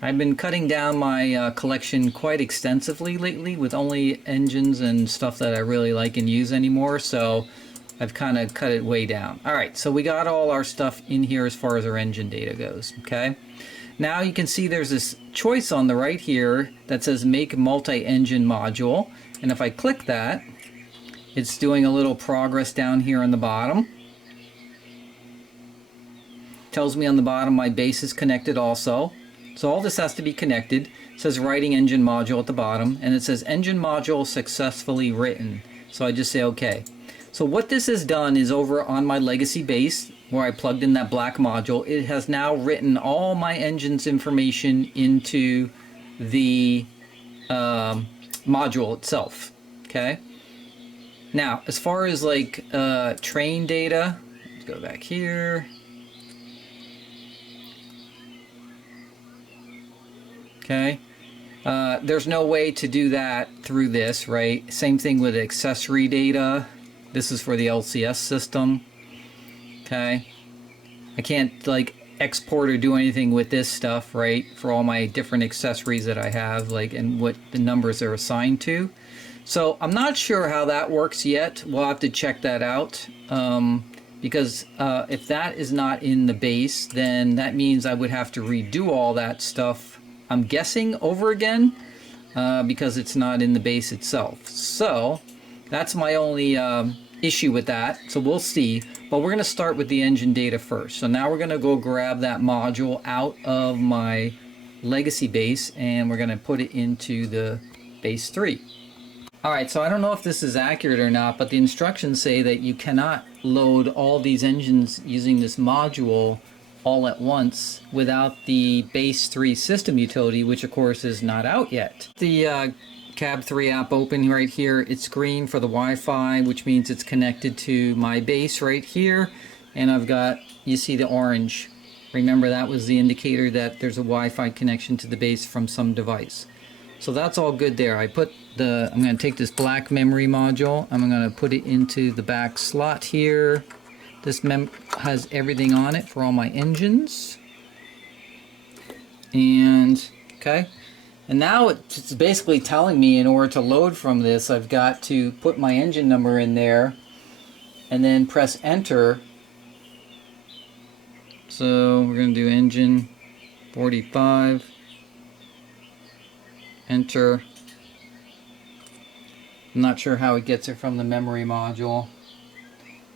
I've been cutting down my collection quite extensively lately with only engines and stuff that I really like and use anymore, so I've kind of cut it way down. Alright, so we got all our stuff in here as far as our engine data goes, okay? Now you can see there's this choice on the right here that says make multi-engine module, and if I click that, it's doing a little progress down here on the bottom. Tells me on the bottom my base is connected also. So all this has to be connected. It says writing engine module at the bottom, and it says engine module successfully written. So I just say okay. So what this has done is over on my legacy base, where I plugged in that black module, it has now written all my engine's information into the module itself. Okay. Now, as far as like train data, let's go back here. Okay. There's no way to do that through this, right? Same thing with accessory data. This is for the LCS system. Okay. I can't like export or do anything with this stuff, right? For all my different accessories that I have, like, and what the numbers are assigned to. So I'm not sure how that works yet. We'll have to check that out. Because if that is not in the base, then that means I would have to redo all that stuff, I'm guessing, over again, because it's not in the base itself. So that's my only issue with that. So we'll see. But we're going to start with the engine data first. So now we're going to go grab that module out of my legacy base, and we're going to put it into the base 3. Alright, so I don't know if this is accurate or not, but the instructions say that you cannot load all these engines using this module all at once without the base 3 system utility, which of course is not out yet. The CAB3 app open right here, it's green for the Wi-Fi, which means it's connected to my base right here, and I've got, you see the orange. Remember, that was the indicator that there's a Wi-Fi connection to the base from some device. So that's all good there. I'm going to take this black memory module, I'm going to put it into the back slot here. This has everything on it for all my engines. And, okay. And now it's basically telling me in order to load from this, I've got to put my engine number in there and then press enter. So we're going to do engine 45. Enter. I'm not sure how it gets it from the memory module.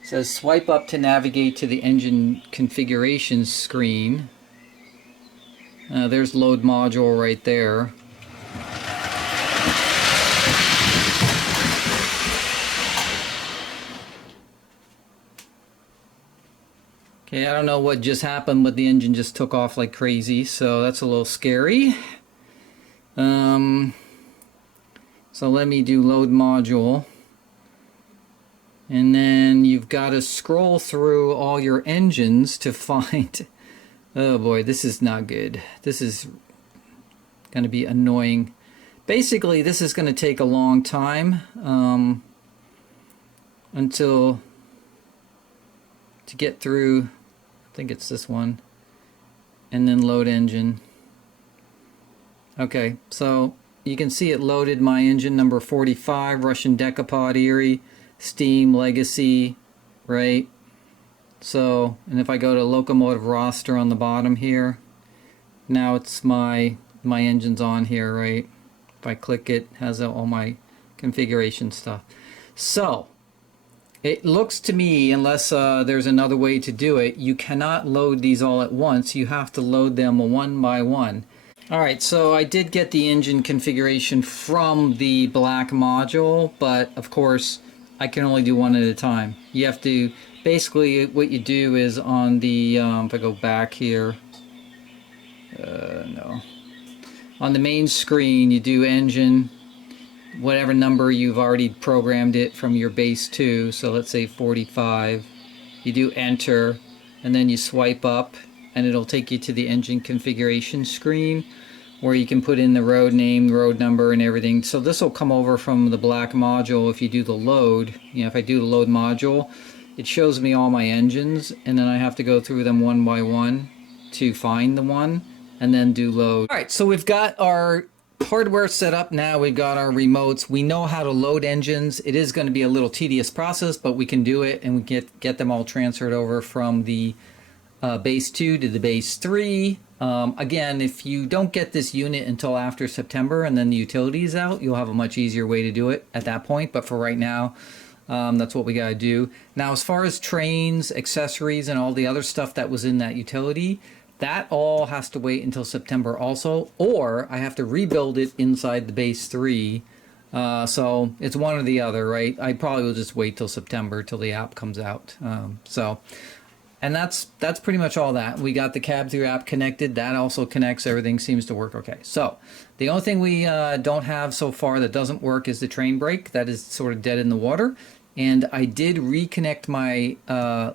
It says swipe up to navigate to the engine configuration screen. There's load module right there. Okay, I don't know what just happened, but the engine just took off like crazy, so that's a little scary. So let me do load module, and then you've got to scroll through all your engines to find, oh boy, this is not good. This is going to be annoying. Basically, this is going to take a long time until to get through, I think it's this one, and then load engine. Okay, so you can see it loaded my engine number 45, Russian Decapod Erie, Steam Legacy, right? So, and if I go to locomotive roster on the bottom here, now it's my engine's on here, right? If I click it, it has all my configuration stuff. So, it looks to me, unless there's another way to do it, you cannot load these all at once. You have to load them one by one. Alright, so I did get the engine configuration from the black module, but of course I can only do one at a time. You have to, basically what you do is on the, if I go back here, no. on the main screen, you do engine, whatever number you've already programmed it from your base 2, so let's say 45. You do enter, and then you swipe up, and it'll take you to the engine configuration screen where you can put in the road name, road number, and everything. So this will come over from the black module if you do the load. You know, if I do the load module, it shows me all my engines, and then I have to go through them one by one to find the one, and then do load. Alright, so we've got our hardware set up now, we've got our remotes, we know how to load engines. It is going to be a little tedious process, but we can do it, and we get them all transferred over from the base 2 to the base 3. Again, if you don't get this unit until after September and then the utility is out, you'll have a much easier way to do it at that point, but for right now, that's what we got to do. Now, as far as trains, accessories, and all the other stuff that was in that utility, that all has to wait until September also, or I have to rebuild it inside the base 3. So it's one or the other, right? I probably will just wait till September till the app comes out. And that's pretty much all that. We got the CAB3 app connected. That also connects. Everything seems to work okay. So the only thing we don't have so far that doesn't work is the train brake. That is sort of dead in the water. And I did reconnect my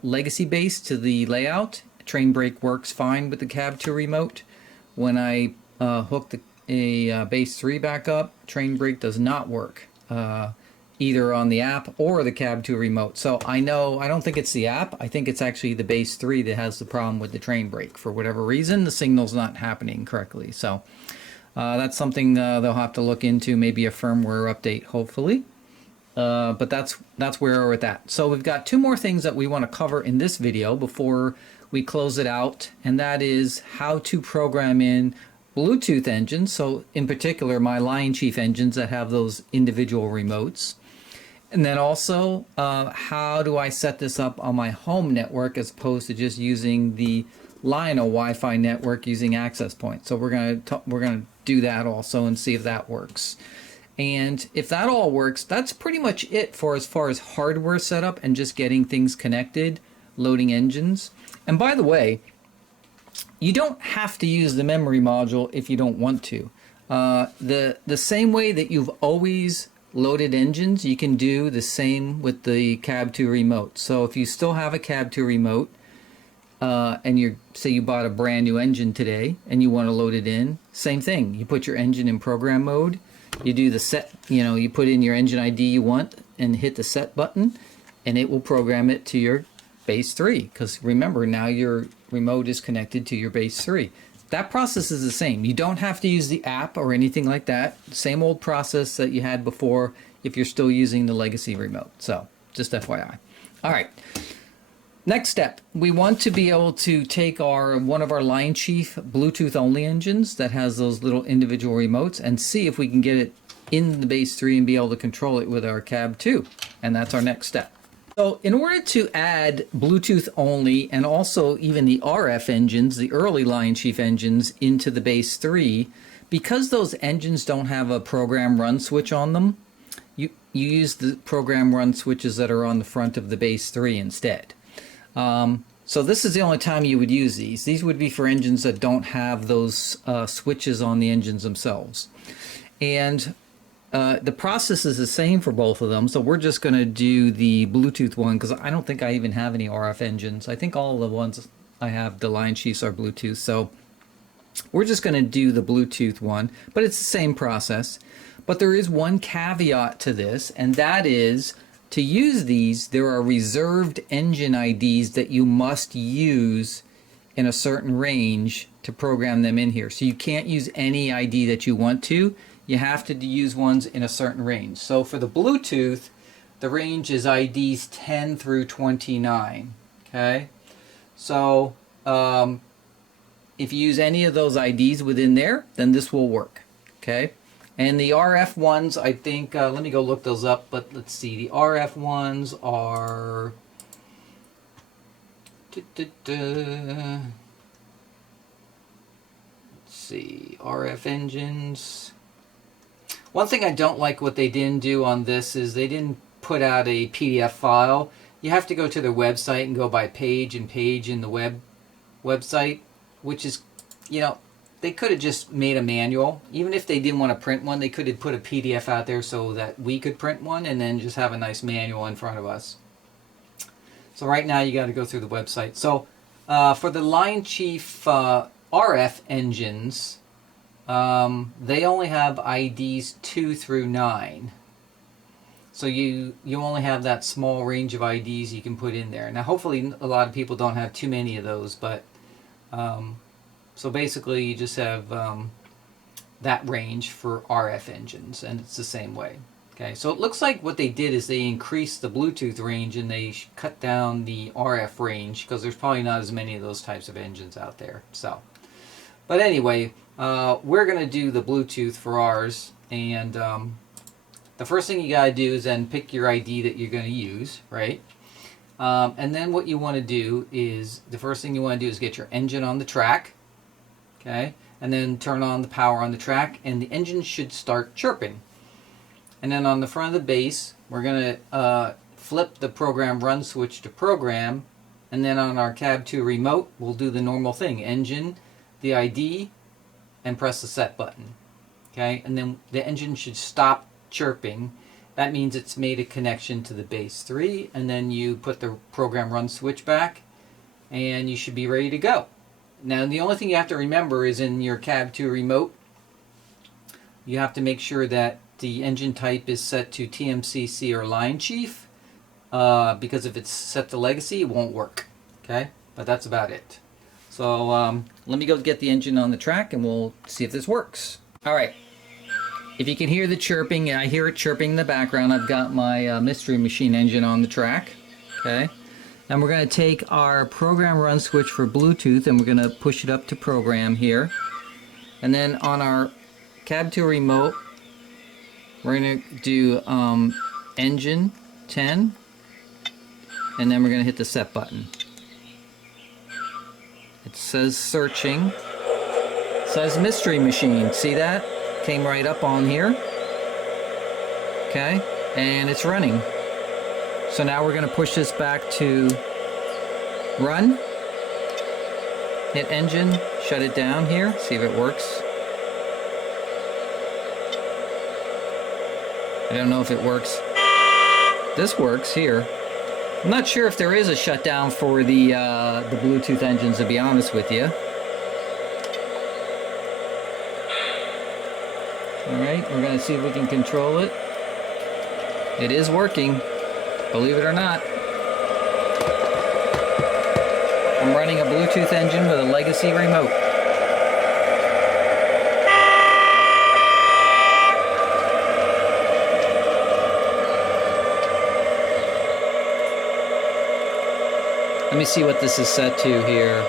legacy base to the layout. Train brake works fine with the CAB2 remote. When I hook a base 3 back up, train brake does not work. Either on the app or the CAB2 remote. So I don't think it's the app. I think it's actually the base 3 that has the problem with the train brake. For whatever reason, the signal's not happening correctly. So that's something they'll have to look into, maybe a firmware update, hopefully. But that's where we're at that. So we've got 2 more things that we want to cover in this video before we close it out, and that is how to program in Bluetooth engines. So in particular, my Lion Chief engines that have those individual remotes. And then also, how do I set this up on my home network as opposed to just using the Lionel Wi-Fi network using access points? So we're gonna do that also and see if that works. And if that all works, that's pretty much it for as far as hardware setup and just getting things connected, loading engines. And by the way, you don't have to use the memory module if you don't want to. The same way that you've always loaded engines, you can do the same with the CAB2 remote. So if you still have a CAB2 remote and say you bought a brand new engine today and you want to load it in, same thing. You put your engine in program mode, you do the set, you put in your engine ID you want and hit the set button, and it will program it to your base 3. Because remember, now your remote is connected to your base 3. That process is the same. You don't have to use the app or anything like that. Same old process that you had before if you're still using the legacy remote. So just FYI. All right. Next step, we want to be able to take one of our Lion Chief Bluetooth only engines that has those little individual remotes and see if we can get it in the base 3 and be able to control it with our CAB2. And that's our next step. So in order to add Bluetooth only and also even the RF engines, the early Lion Chief engines, into the base 3, because those engines don't have a program run switch on them, you use the program run switches that are on the front of the base 3 instead. So this is the only time you would use these. These would be for engines that don't have those switches on the engines themselves. And the process is the same for both of them, so we're just going to do the Bluetooth one because I don't think I even have any RF engines. I think all of the ones I have, the Lion Chiefs, are Bluetooth, so we're just going to do the Bluetooth one, but it's the same process. But there is one caveat to this, and that is, to use these, there are reserved engine IDs that you must use in a certain range to program them in here. So you can't use any ID that you want to. You have to use ones in a certain range. So for the Bluetooth, the range is IDs 10 through 29. Okay? So if you use any of those IDs within there, then this will work. Okay? And the RF ones, I think, let me go look those up, but let's see. The RF ones are... Let's see. RF engines... One thing I don't like what they didn't do on this is they didn't put out a PDF file. You have to go to their website and go by page and page in the website, which is, they could have just made a manual. Even if they didn't want to print one, they could have put a PDF out there so that we could print one and then just have a nice manual in front of us. So right now you got to go through the website. So for the Lion Chief RF engines, they only have IDs 2 through 9. So you only have that small range of IDs you can put in there. Now hopefully a lot of people don't have too many of those, but so basically you just have that range for RF engines, and it's the same way. Okay, so it looks like what they did is they increased the Bluetooth range and they cut down the RF range because there's probably not as many of those types of engines out there. So, but anyway, we're going to do the Bluetooth for ours, and the first thing you got to do is then pick your ID that you're going to use, right? And then what you want to do is, the first thing you want to do is get your engine on the track, okay? And then turn on the power on the track, and the engine should start chirping. And then on the front of the base, we're going to flip the program run switch to program, and then on our CAB3 remote, we'll do the normal thing, engine, the ID, and press the set button, okay? And then the engine should stop chirping. That means it's made a connection to the base 3, and then you put the program run switch back, and you should be ready to go. Now the only thing you have to remember is in your CAB3 remote, you have to make sure that the engine type is set to TMCC or Lion Chief, because if it's set to Legacy, it won't work. Okay, but that's about it. So let me go get the engine on the track, and we'll see if this works. All right. If you can hear the chirping, I hear it chirping in the background. I've got my Mystery Machine engine on the track. Okay, and we're going to take our program run switch for Bluetooth, and we're going to push it up to program here. And then on our CAB2 remote, we're going to do engine 10, and then we're going to hit the set button. It says searching. It says Mystery Machine. See that? Came right up on here. Okay, and it's running. So now we're going to push this back to run. Hit engine, shut it down here, see if it works. I don't know if it works. This works here. I'm not sure if there is a shutdown for the Bluetooth engines, to be honest with you. Alright, we're going to see if we can control it. It is working, believe it or not. I'm running a Bluetooth engine with a Legacy remote. Let me see what this is set to here.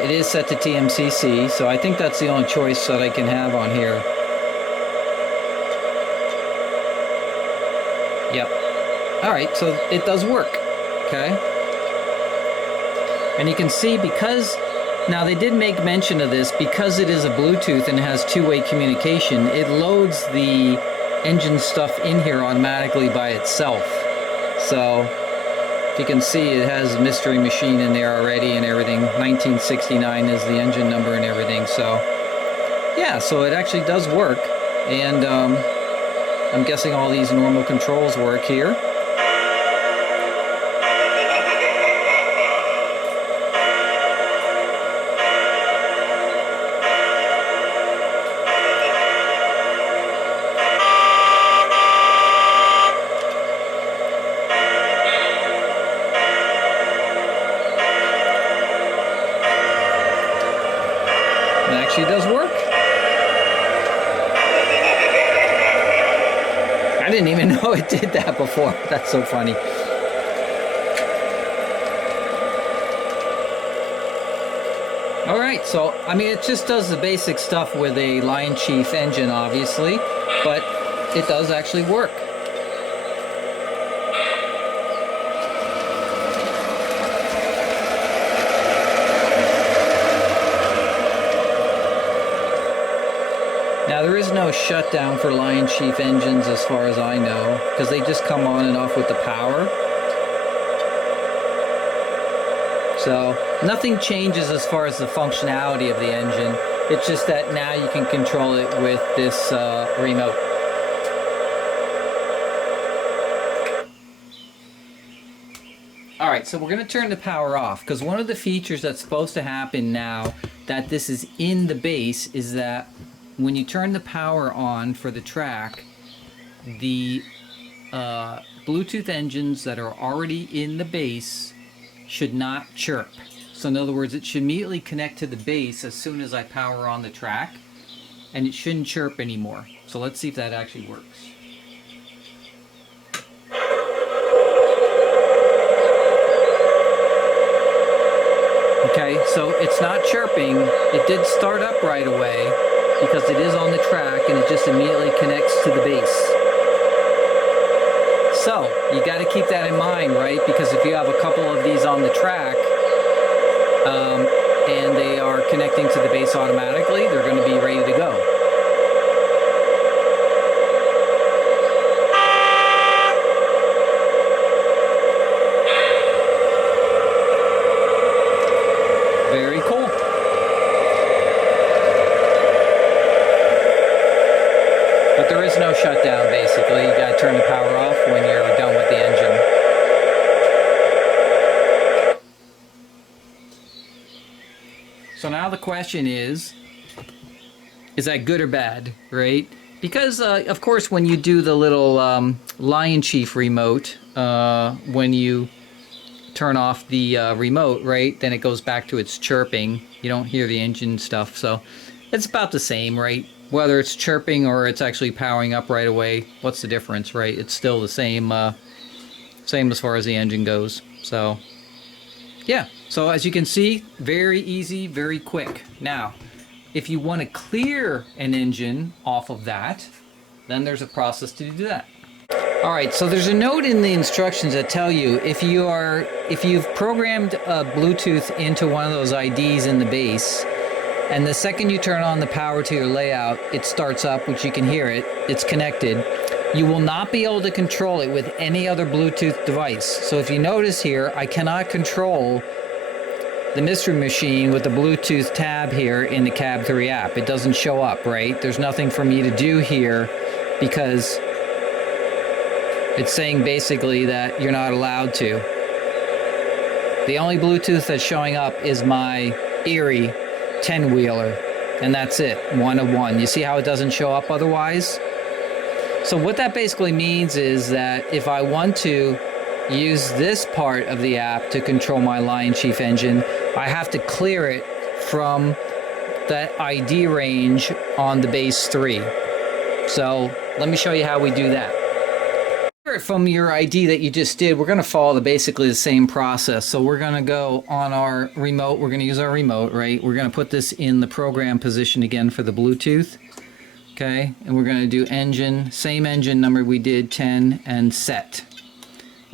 It is set to TMCC, so I think that's the only choice that I can have on here. Yep. Alright, so it does work. Okay. And you can see, because now they did make mention of this, because it is a Bluetooth and has two-way communication, it loads the engine stuff in here automatically by itself. So if you can see, it has Mystery Machine in there already and everything. 1969 is the engine number and everything. So yeah, so it actually does work. And I'm guessing all these normal controls work here. It actually does work. I didn't even know it did that before. That's so funny. Alright, so I mean, it just does the basic stuff with a Lion Chief engine, obviously, but it does actually work. Now there is no shutdown for Lion Chief engines as far as I know, because they just come on and off with the power. So nothing changes as far as the functionality of the engine. It's just that now you can control it with this remote. Alright, so we're going to turn the power off, because one of the features that's supposed to happen now that this is in the base is that when you turn the power on for the track, the Bluetooth engines that are already in the base should not chirp. So in other words, it should immediately connect to the base as soon as I power on the track, and it shouldn't chirp anymore. So let's see if that actually works. Okay, so it's not chirping. It did start up right away because it is on the track and it just immediately connects to the base. So you got to keep that in mind, right? Because if you have a couple of these on the track and they are connecting to the base automatically, they're going to be ready to go. Very cool. But there is no shutdown, basically. You got to turn the power off when you're done with the engine. So now the question is that good or bad, right? Because, of course, when you do the little Lion Chief remote, when you turn off the remote, right, then it goes back to its chirping. You don't hear the engine stuff, so it's about the same, right? Whether it's chirping or it's actually powering up right away, what's the difference, right? It's still the same, same as far as the engine goes. So yeah, so as you can see, very easy, very quick. Now if you want to clear an engine off of that, then there's a process to do that. Alright, so there's a note in the instructions that tell you if you've programmed a Bluetooth into one of those IDs in the base, and the second you turn on the power to your layout, it starts up, which you can hear it, it's connected. You will not be able to control it with any other Bluetooth device. So if you notice here, I cannot control the Mystery Machine with the Bluetooth tab here in the CAB3 app. It doesn't show up, right? There's nothing for me to do here because it's saying basically that you're not allowed to. The only Bluetooth that's showing up is my Erie 10-wheeler, and that's it, one of one. You see how it doesn't show up otherwise? So what that basically means is that if I want to use this part of the app to control my Lion Chief engine, I have to clear it from that ID range on the base 3. So let me show you how we do that. From your ID that you just did, we're going to follow basically the same process. So we're going to go on our remote. We're going to use our remote, right? We're going to put this in the program position again for the Bluetooth. Okay, and we're going to do engine, same engine number we did, 10, and set.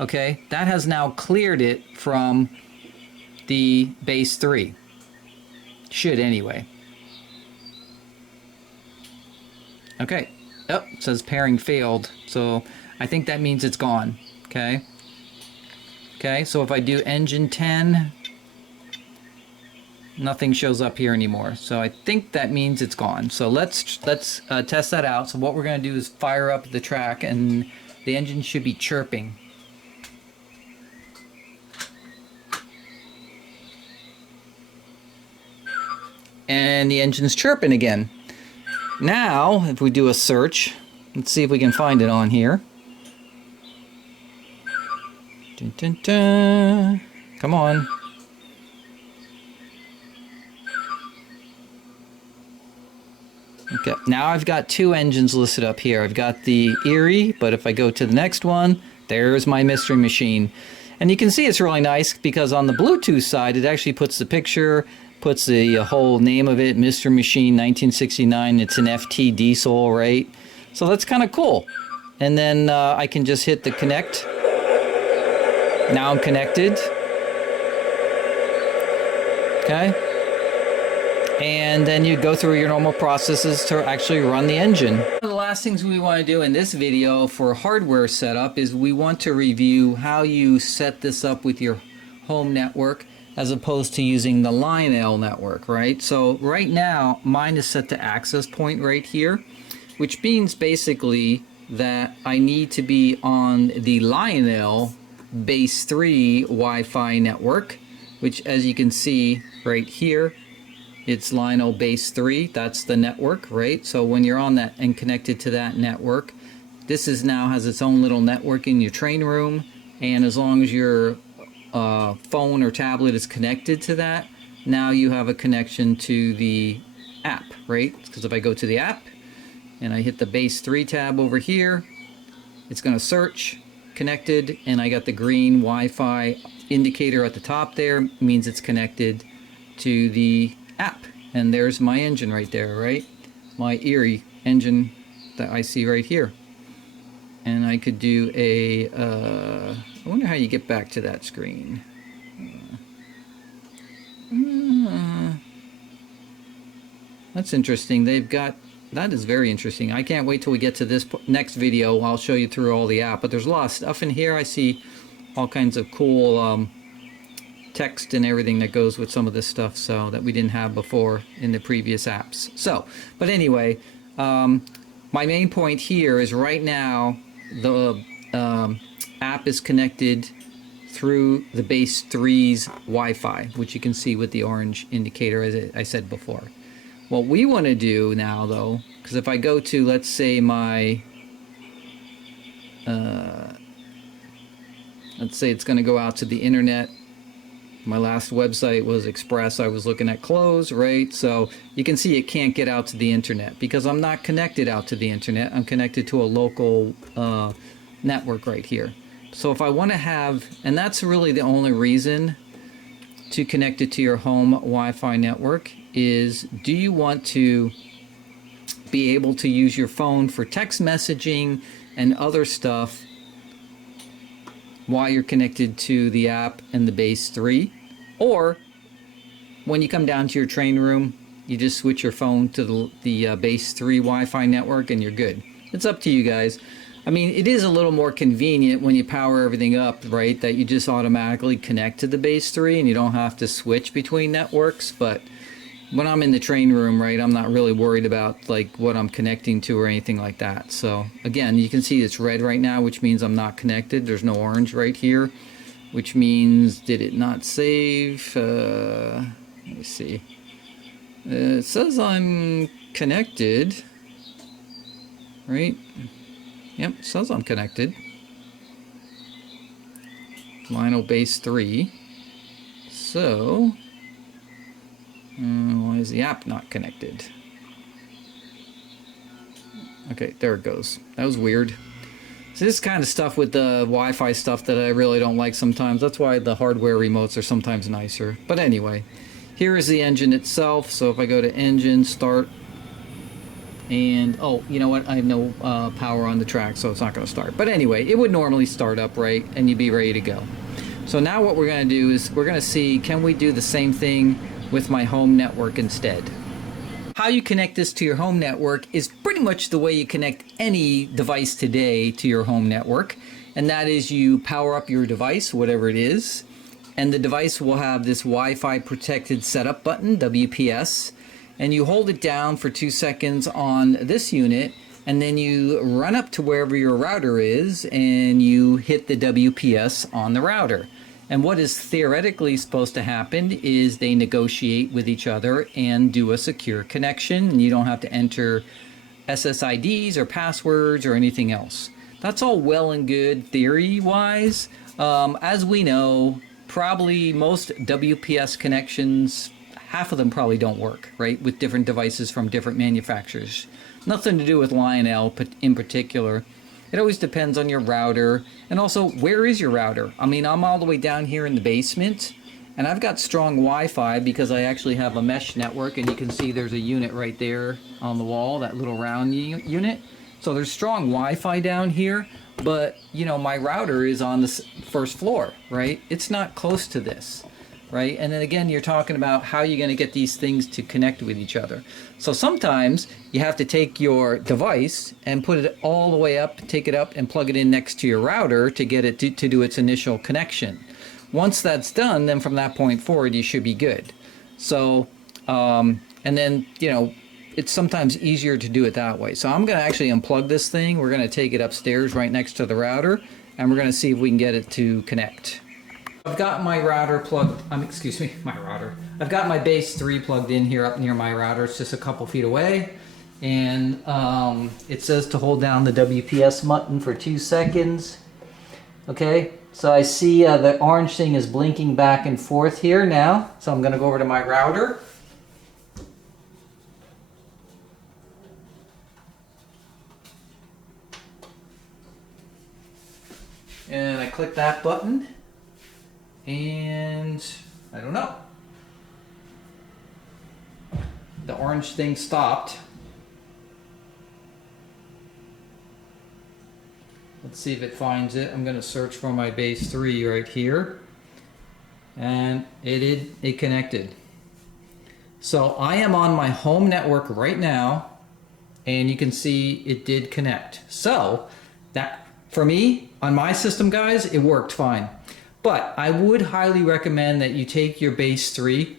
Okay, that has now cleared it from the base 3. Should anyway. Okay, oh, it says pairing failed. So I think that means it's gone. Okay. Okay, so if I do engine 10, nothing shows up here anymore. So I think that means it's gone. So let's test that out. So what we're going to do is fire up the track, and the engine should be chirping. And the engine's chirping again. Now, if we do a search, let's see if we can find it on here. Dun, dun, dun. Come on. Okay, now I've got two engines listed up here. I've got the Erie, but if I go to the next one, there's my Mystery Machine. And you can see it's really nice because on the Bluetooth side, it actually puts the picture, puts the whole name of it, Mystery Machine 1969. It's an FT diesel, right? So that's kind of cool. And then I can just hit the connect. Now I'm connected. Okay. And then you go through your normal processes to actually run the engine. One of the last things we want to do in this video for hardware setup is we want to review how you set this up with your home network. as opposed to using the Lionel network, right? So right now, mine is set to access point right here, which means basically that I need to be on the Lionel base 3 Wi-Fi network, which as you can see right here, it's Lionel base 3, that's the network, right? So when you're on that and connected to that network, this is now has its own little network in your train room, and as long as your phone or tablet is connected to that, now you have a connection to the app, right? Because if I go to the app and I hit the base 3 tab over here, it's going to search connected, and I got the green Wi-Fi indicator at the top there, means it's connected to the app. And there's my engine right there, right? My Erie engine that I see right here. And I could do a, I wonder how you get back to that screen. That's interesting. They've got, that is very interesting. I can't wait till we get to this next video. I'll show you through all the app. But there's a lot of stuff in here. I see all kinds of cool text and everything that goes with some of this stuff, so that we didn't have before in the previous apps. So, but anyway, my main point here is right now the app is connected through the base 3's Wi-Fi, which you can see with the orange indicator, as I said before. What we want to do now, though, because if I go to, let's say, my let's say it's going to go out to the internet. My last website was Express. I was looking at close, right? So you can see it can't get out to the internet because I'm not connected out to the internet. I'm connected to a local network right here. So if I want to have, and that's really the only reason to connect it to your home Wi-Fi network, is do you want to be able to use your phone for text messaging and other stuff while you're connected to the app and the base 3, or when you come down to your train room, you just switch your phone to the base 3 Wi-Fi network and you're good. It's up to you guys. I mean, it is a little more convenient when you power everything up, right, that you just automatically connect to the base 3 and you don't have to switch between networks. But when I'm in the train room, right, I'm not really worried about like what I'm connecting to or anything like that. So again, you can see it's red right now, which means I'm not connected. There's no orange right here, which means did it not save? Let me see. It says I'm connected, right? Yep, it says I'm connected. Lionel base 3. So why is the app not connected? Okay, there it goes. That was weird. So this kind of stuff with the Wi-Fi stuff that I really don't like sometimes. That's why the hardware remotes are sometimes nicer. But anyway, here is the engine itself. So if I go to engine, start, and oh, you know what? I have no power on the track, so it's not going to start. But anyway, it would normally start up, right? And you'd be ready to go. So now what we're going to do is we're going to see, can we do the same thing with my home network instead? How you connect this to your home network is pretty much the way you connect any device today to your home network, and that is you power up your device, whatever it is, and the device will have this Wi-Fi protected setup button, WPS, and you hold it down for 2 seconds on this unit, and then you run up to wherever your router is and you hit the WPS on the router. And what is theoretically supposed to happen is they negotiate with each other and do a secure connection, and you don't have to enter SSIDs or passwords or anything else. That's all well and good theory-wise. As we know, probably most WPS connections, half of them probably don't work, right, with different devices from different manufacturers. Nothing to do with Lionel in particular. It always depends on your router, and also where is your router? I mean, I'm all the way down here in the basement, and I've got strong Wi-Fi because I actually have a mesh network, and you can see there's a unit right there on the wall, that little round unit. So there's strong Wi-Fi down here, but you know, my router is on the first floor, right? It's not close to this. Right? And then again, you're talking about how you're going to get these things to connect with each other. So sometimes you have to take your device and put it all the way up, take it up and plug it in next to your router to get it to do its initial connection. Once that's done, then from that point forward, you should be good. So, and then, you know, it's sometimes easier to do it that way. So I'm going to actually unplug this thing. We're going to take it upstairs right next to the router, and we're going to see if we can get it to connect. I've got my router plugged, excuse me, my router. I've got my base 3 plugged in here up near my router. It's just a couple feet away. And it says to hold down the WPS button for 2 seconds. Okay, so I see the orange thing is blinking back and forth here now. So I'm going to go over to my router. And I click that button. And I don't know. The orange thing stopped. Let's see if it finds it. I'm going to search for my base 3 right here. And it connected. So I am on my home network right now, and you can see it did connect. So that, for me, on my system, guys, it worked fine. But I would highly recommend that you take your base 3,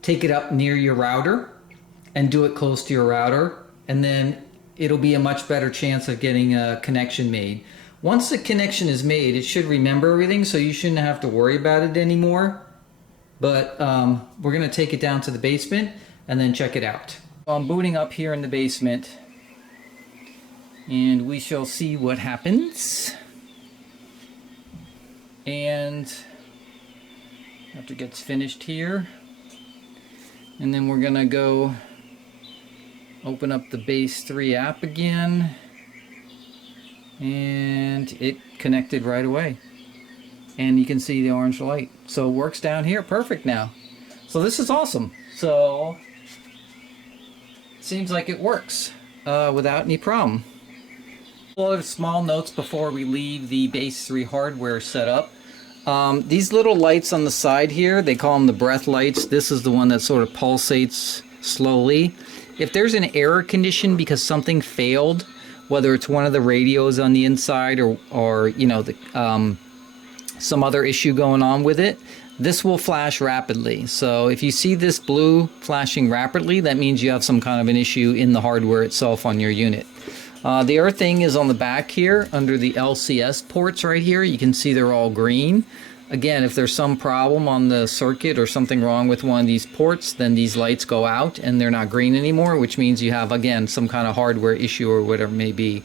take it up near your router, and do it close to your router, and then it'll be a much better chance of getting a connection made. Once the connection is made, it should remember everything, so you shouldn't have to worry about it anymore. But we're going to take it down to the basement and then check it out. I'm booting up here in the basement, and we shall see what happens. And after it gets finished here, and then we're gonna go open up the base 3 app again, and it connected right away, and you can see the orange light. So it works down here perfect now. So this is awesome. So it seems like it works without any problem. A couple of small notes before we leave the base 3 hardware setup. These little lights on the side here, they call them the breath lights. This is the one that sort of pulsates slowly. If there's an error condition because something failed, whether it's one of the radios on the inside or you know, some other issue going on with it, this will flash rapidly. So if you see this blue flashing rapidly, that means you have some kind of an issue in the hardware itself on your unit. The other thing is on the back here, under the LCS ports right here, you can see they're all green. Again, if there's some problem on the circuit or something wrong with one of these ports, then these lights go out and they're not green anymore, which means you have, again, some kind of hardware issue or whatever it may be.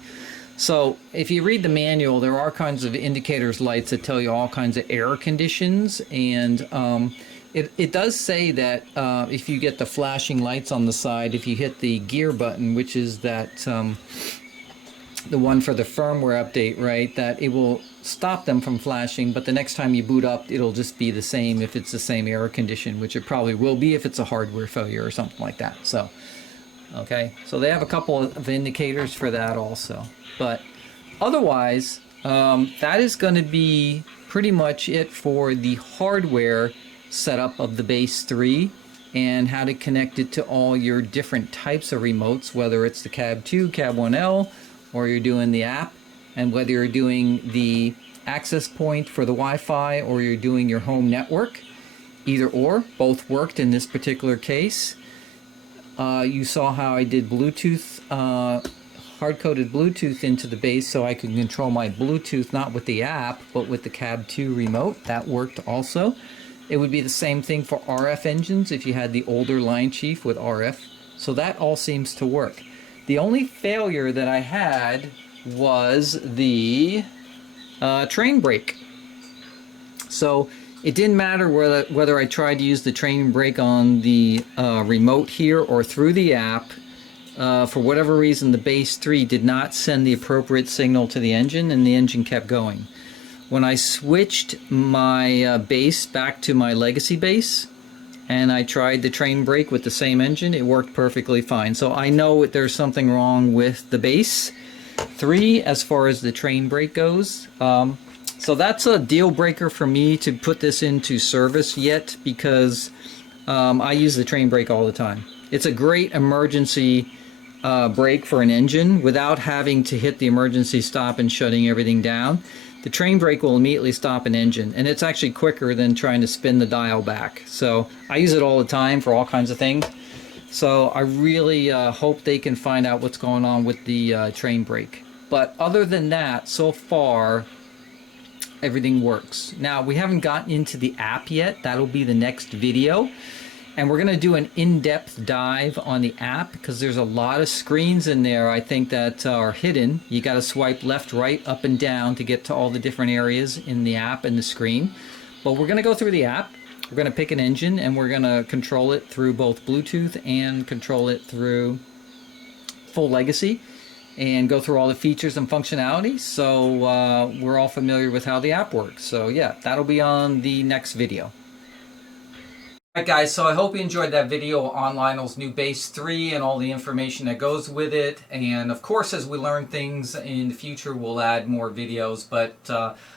So if you read the manual, there are kinds of indicators lights that tell you all kinds of error conditions, and it does say that if you get the flashing lights on the side, if you hit the gear button, which is that the one for the firmware update, right, that it will stop them from flashing, but the next time you boot up, it'll just be the same if it's the same error condition, which it probably will be if it's a hardware failure or something like that. So, okay, so they have a couple of indicators for that also. But otherwise, that is going to be pretty much it for the hardware setup of the base 3 and how to connect it to all your different types of remotes, whether it's the CAB2, CAB1L, or you're doing the app, and whether you're doing the access point for the Wi-Fi or you're doing your home network. Either or, both worked in this particular case. You saw how I did Bluetooth, hard-coded Bluetooth into the base so I could control my Bluetooth not with the app but with the CAB2 remote. That worked also. It would be the same thing for RF engines if you had the older Line Chief with RF. So that all seems to work. The only failure that I had was the train brake. So it didn't matter whether I tried to use the train brake on the remote here or through the app. For whatever reason, the base 3 did not send the appropriate signal to the engine, and the engine kept going. When I switched my base back to my legacy base, and I tried the train brake with the same engine, it worked perfectly fine. So I know there's something wrong with the base 3 as far as the train brake goes. So that's a deal breaker for me to put this into service yet, because I use the train brake all the time. It's a great emergency brake for an engine without having to hit the emergency stop and shutting everything down. the train brake will immediately stop an engine, and it's actually quicker than trying to spin the dial back. So I use it all the time for all kinds of things. So I really hope they can find out what's going on with the train brake. But other than that, so far, everything works. Now, we haven't gotten into the app yet. That'll be the next video. And we're going to do an in-depth dive on the app because there's a lot of screens in there, I think, that are hidden. You got to swipe left, right, up, and down to get to all the different areas in the app and the screen. But we're going to go through the app. We're going to pick an engine and we're going to control it through both Bluetooth and control it through full legacy and go through all the features and functionality. So we're all familiar with how the app works. So yeah, that'll be on the next video. Alright guys, so I hope you enjoyed that video on Lionel's new Base 3 and all the information that goes with it. And of course, as we learn things in the future, we'll add more videos. But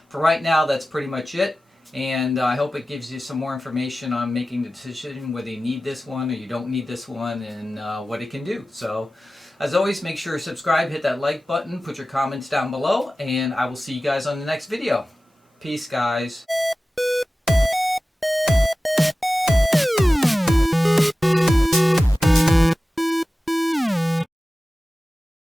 for right now, that's pretty much it. And I hope it gives you some more information on making the decision whether you need this one or you don't need this one and what it can do. So as always, make sure to subscribe, hit that like button, put your comments down below, and I will see you guys on the next video. Peace, guys.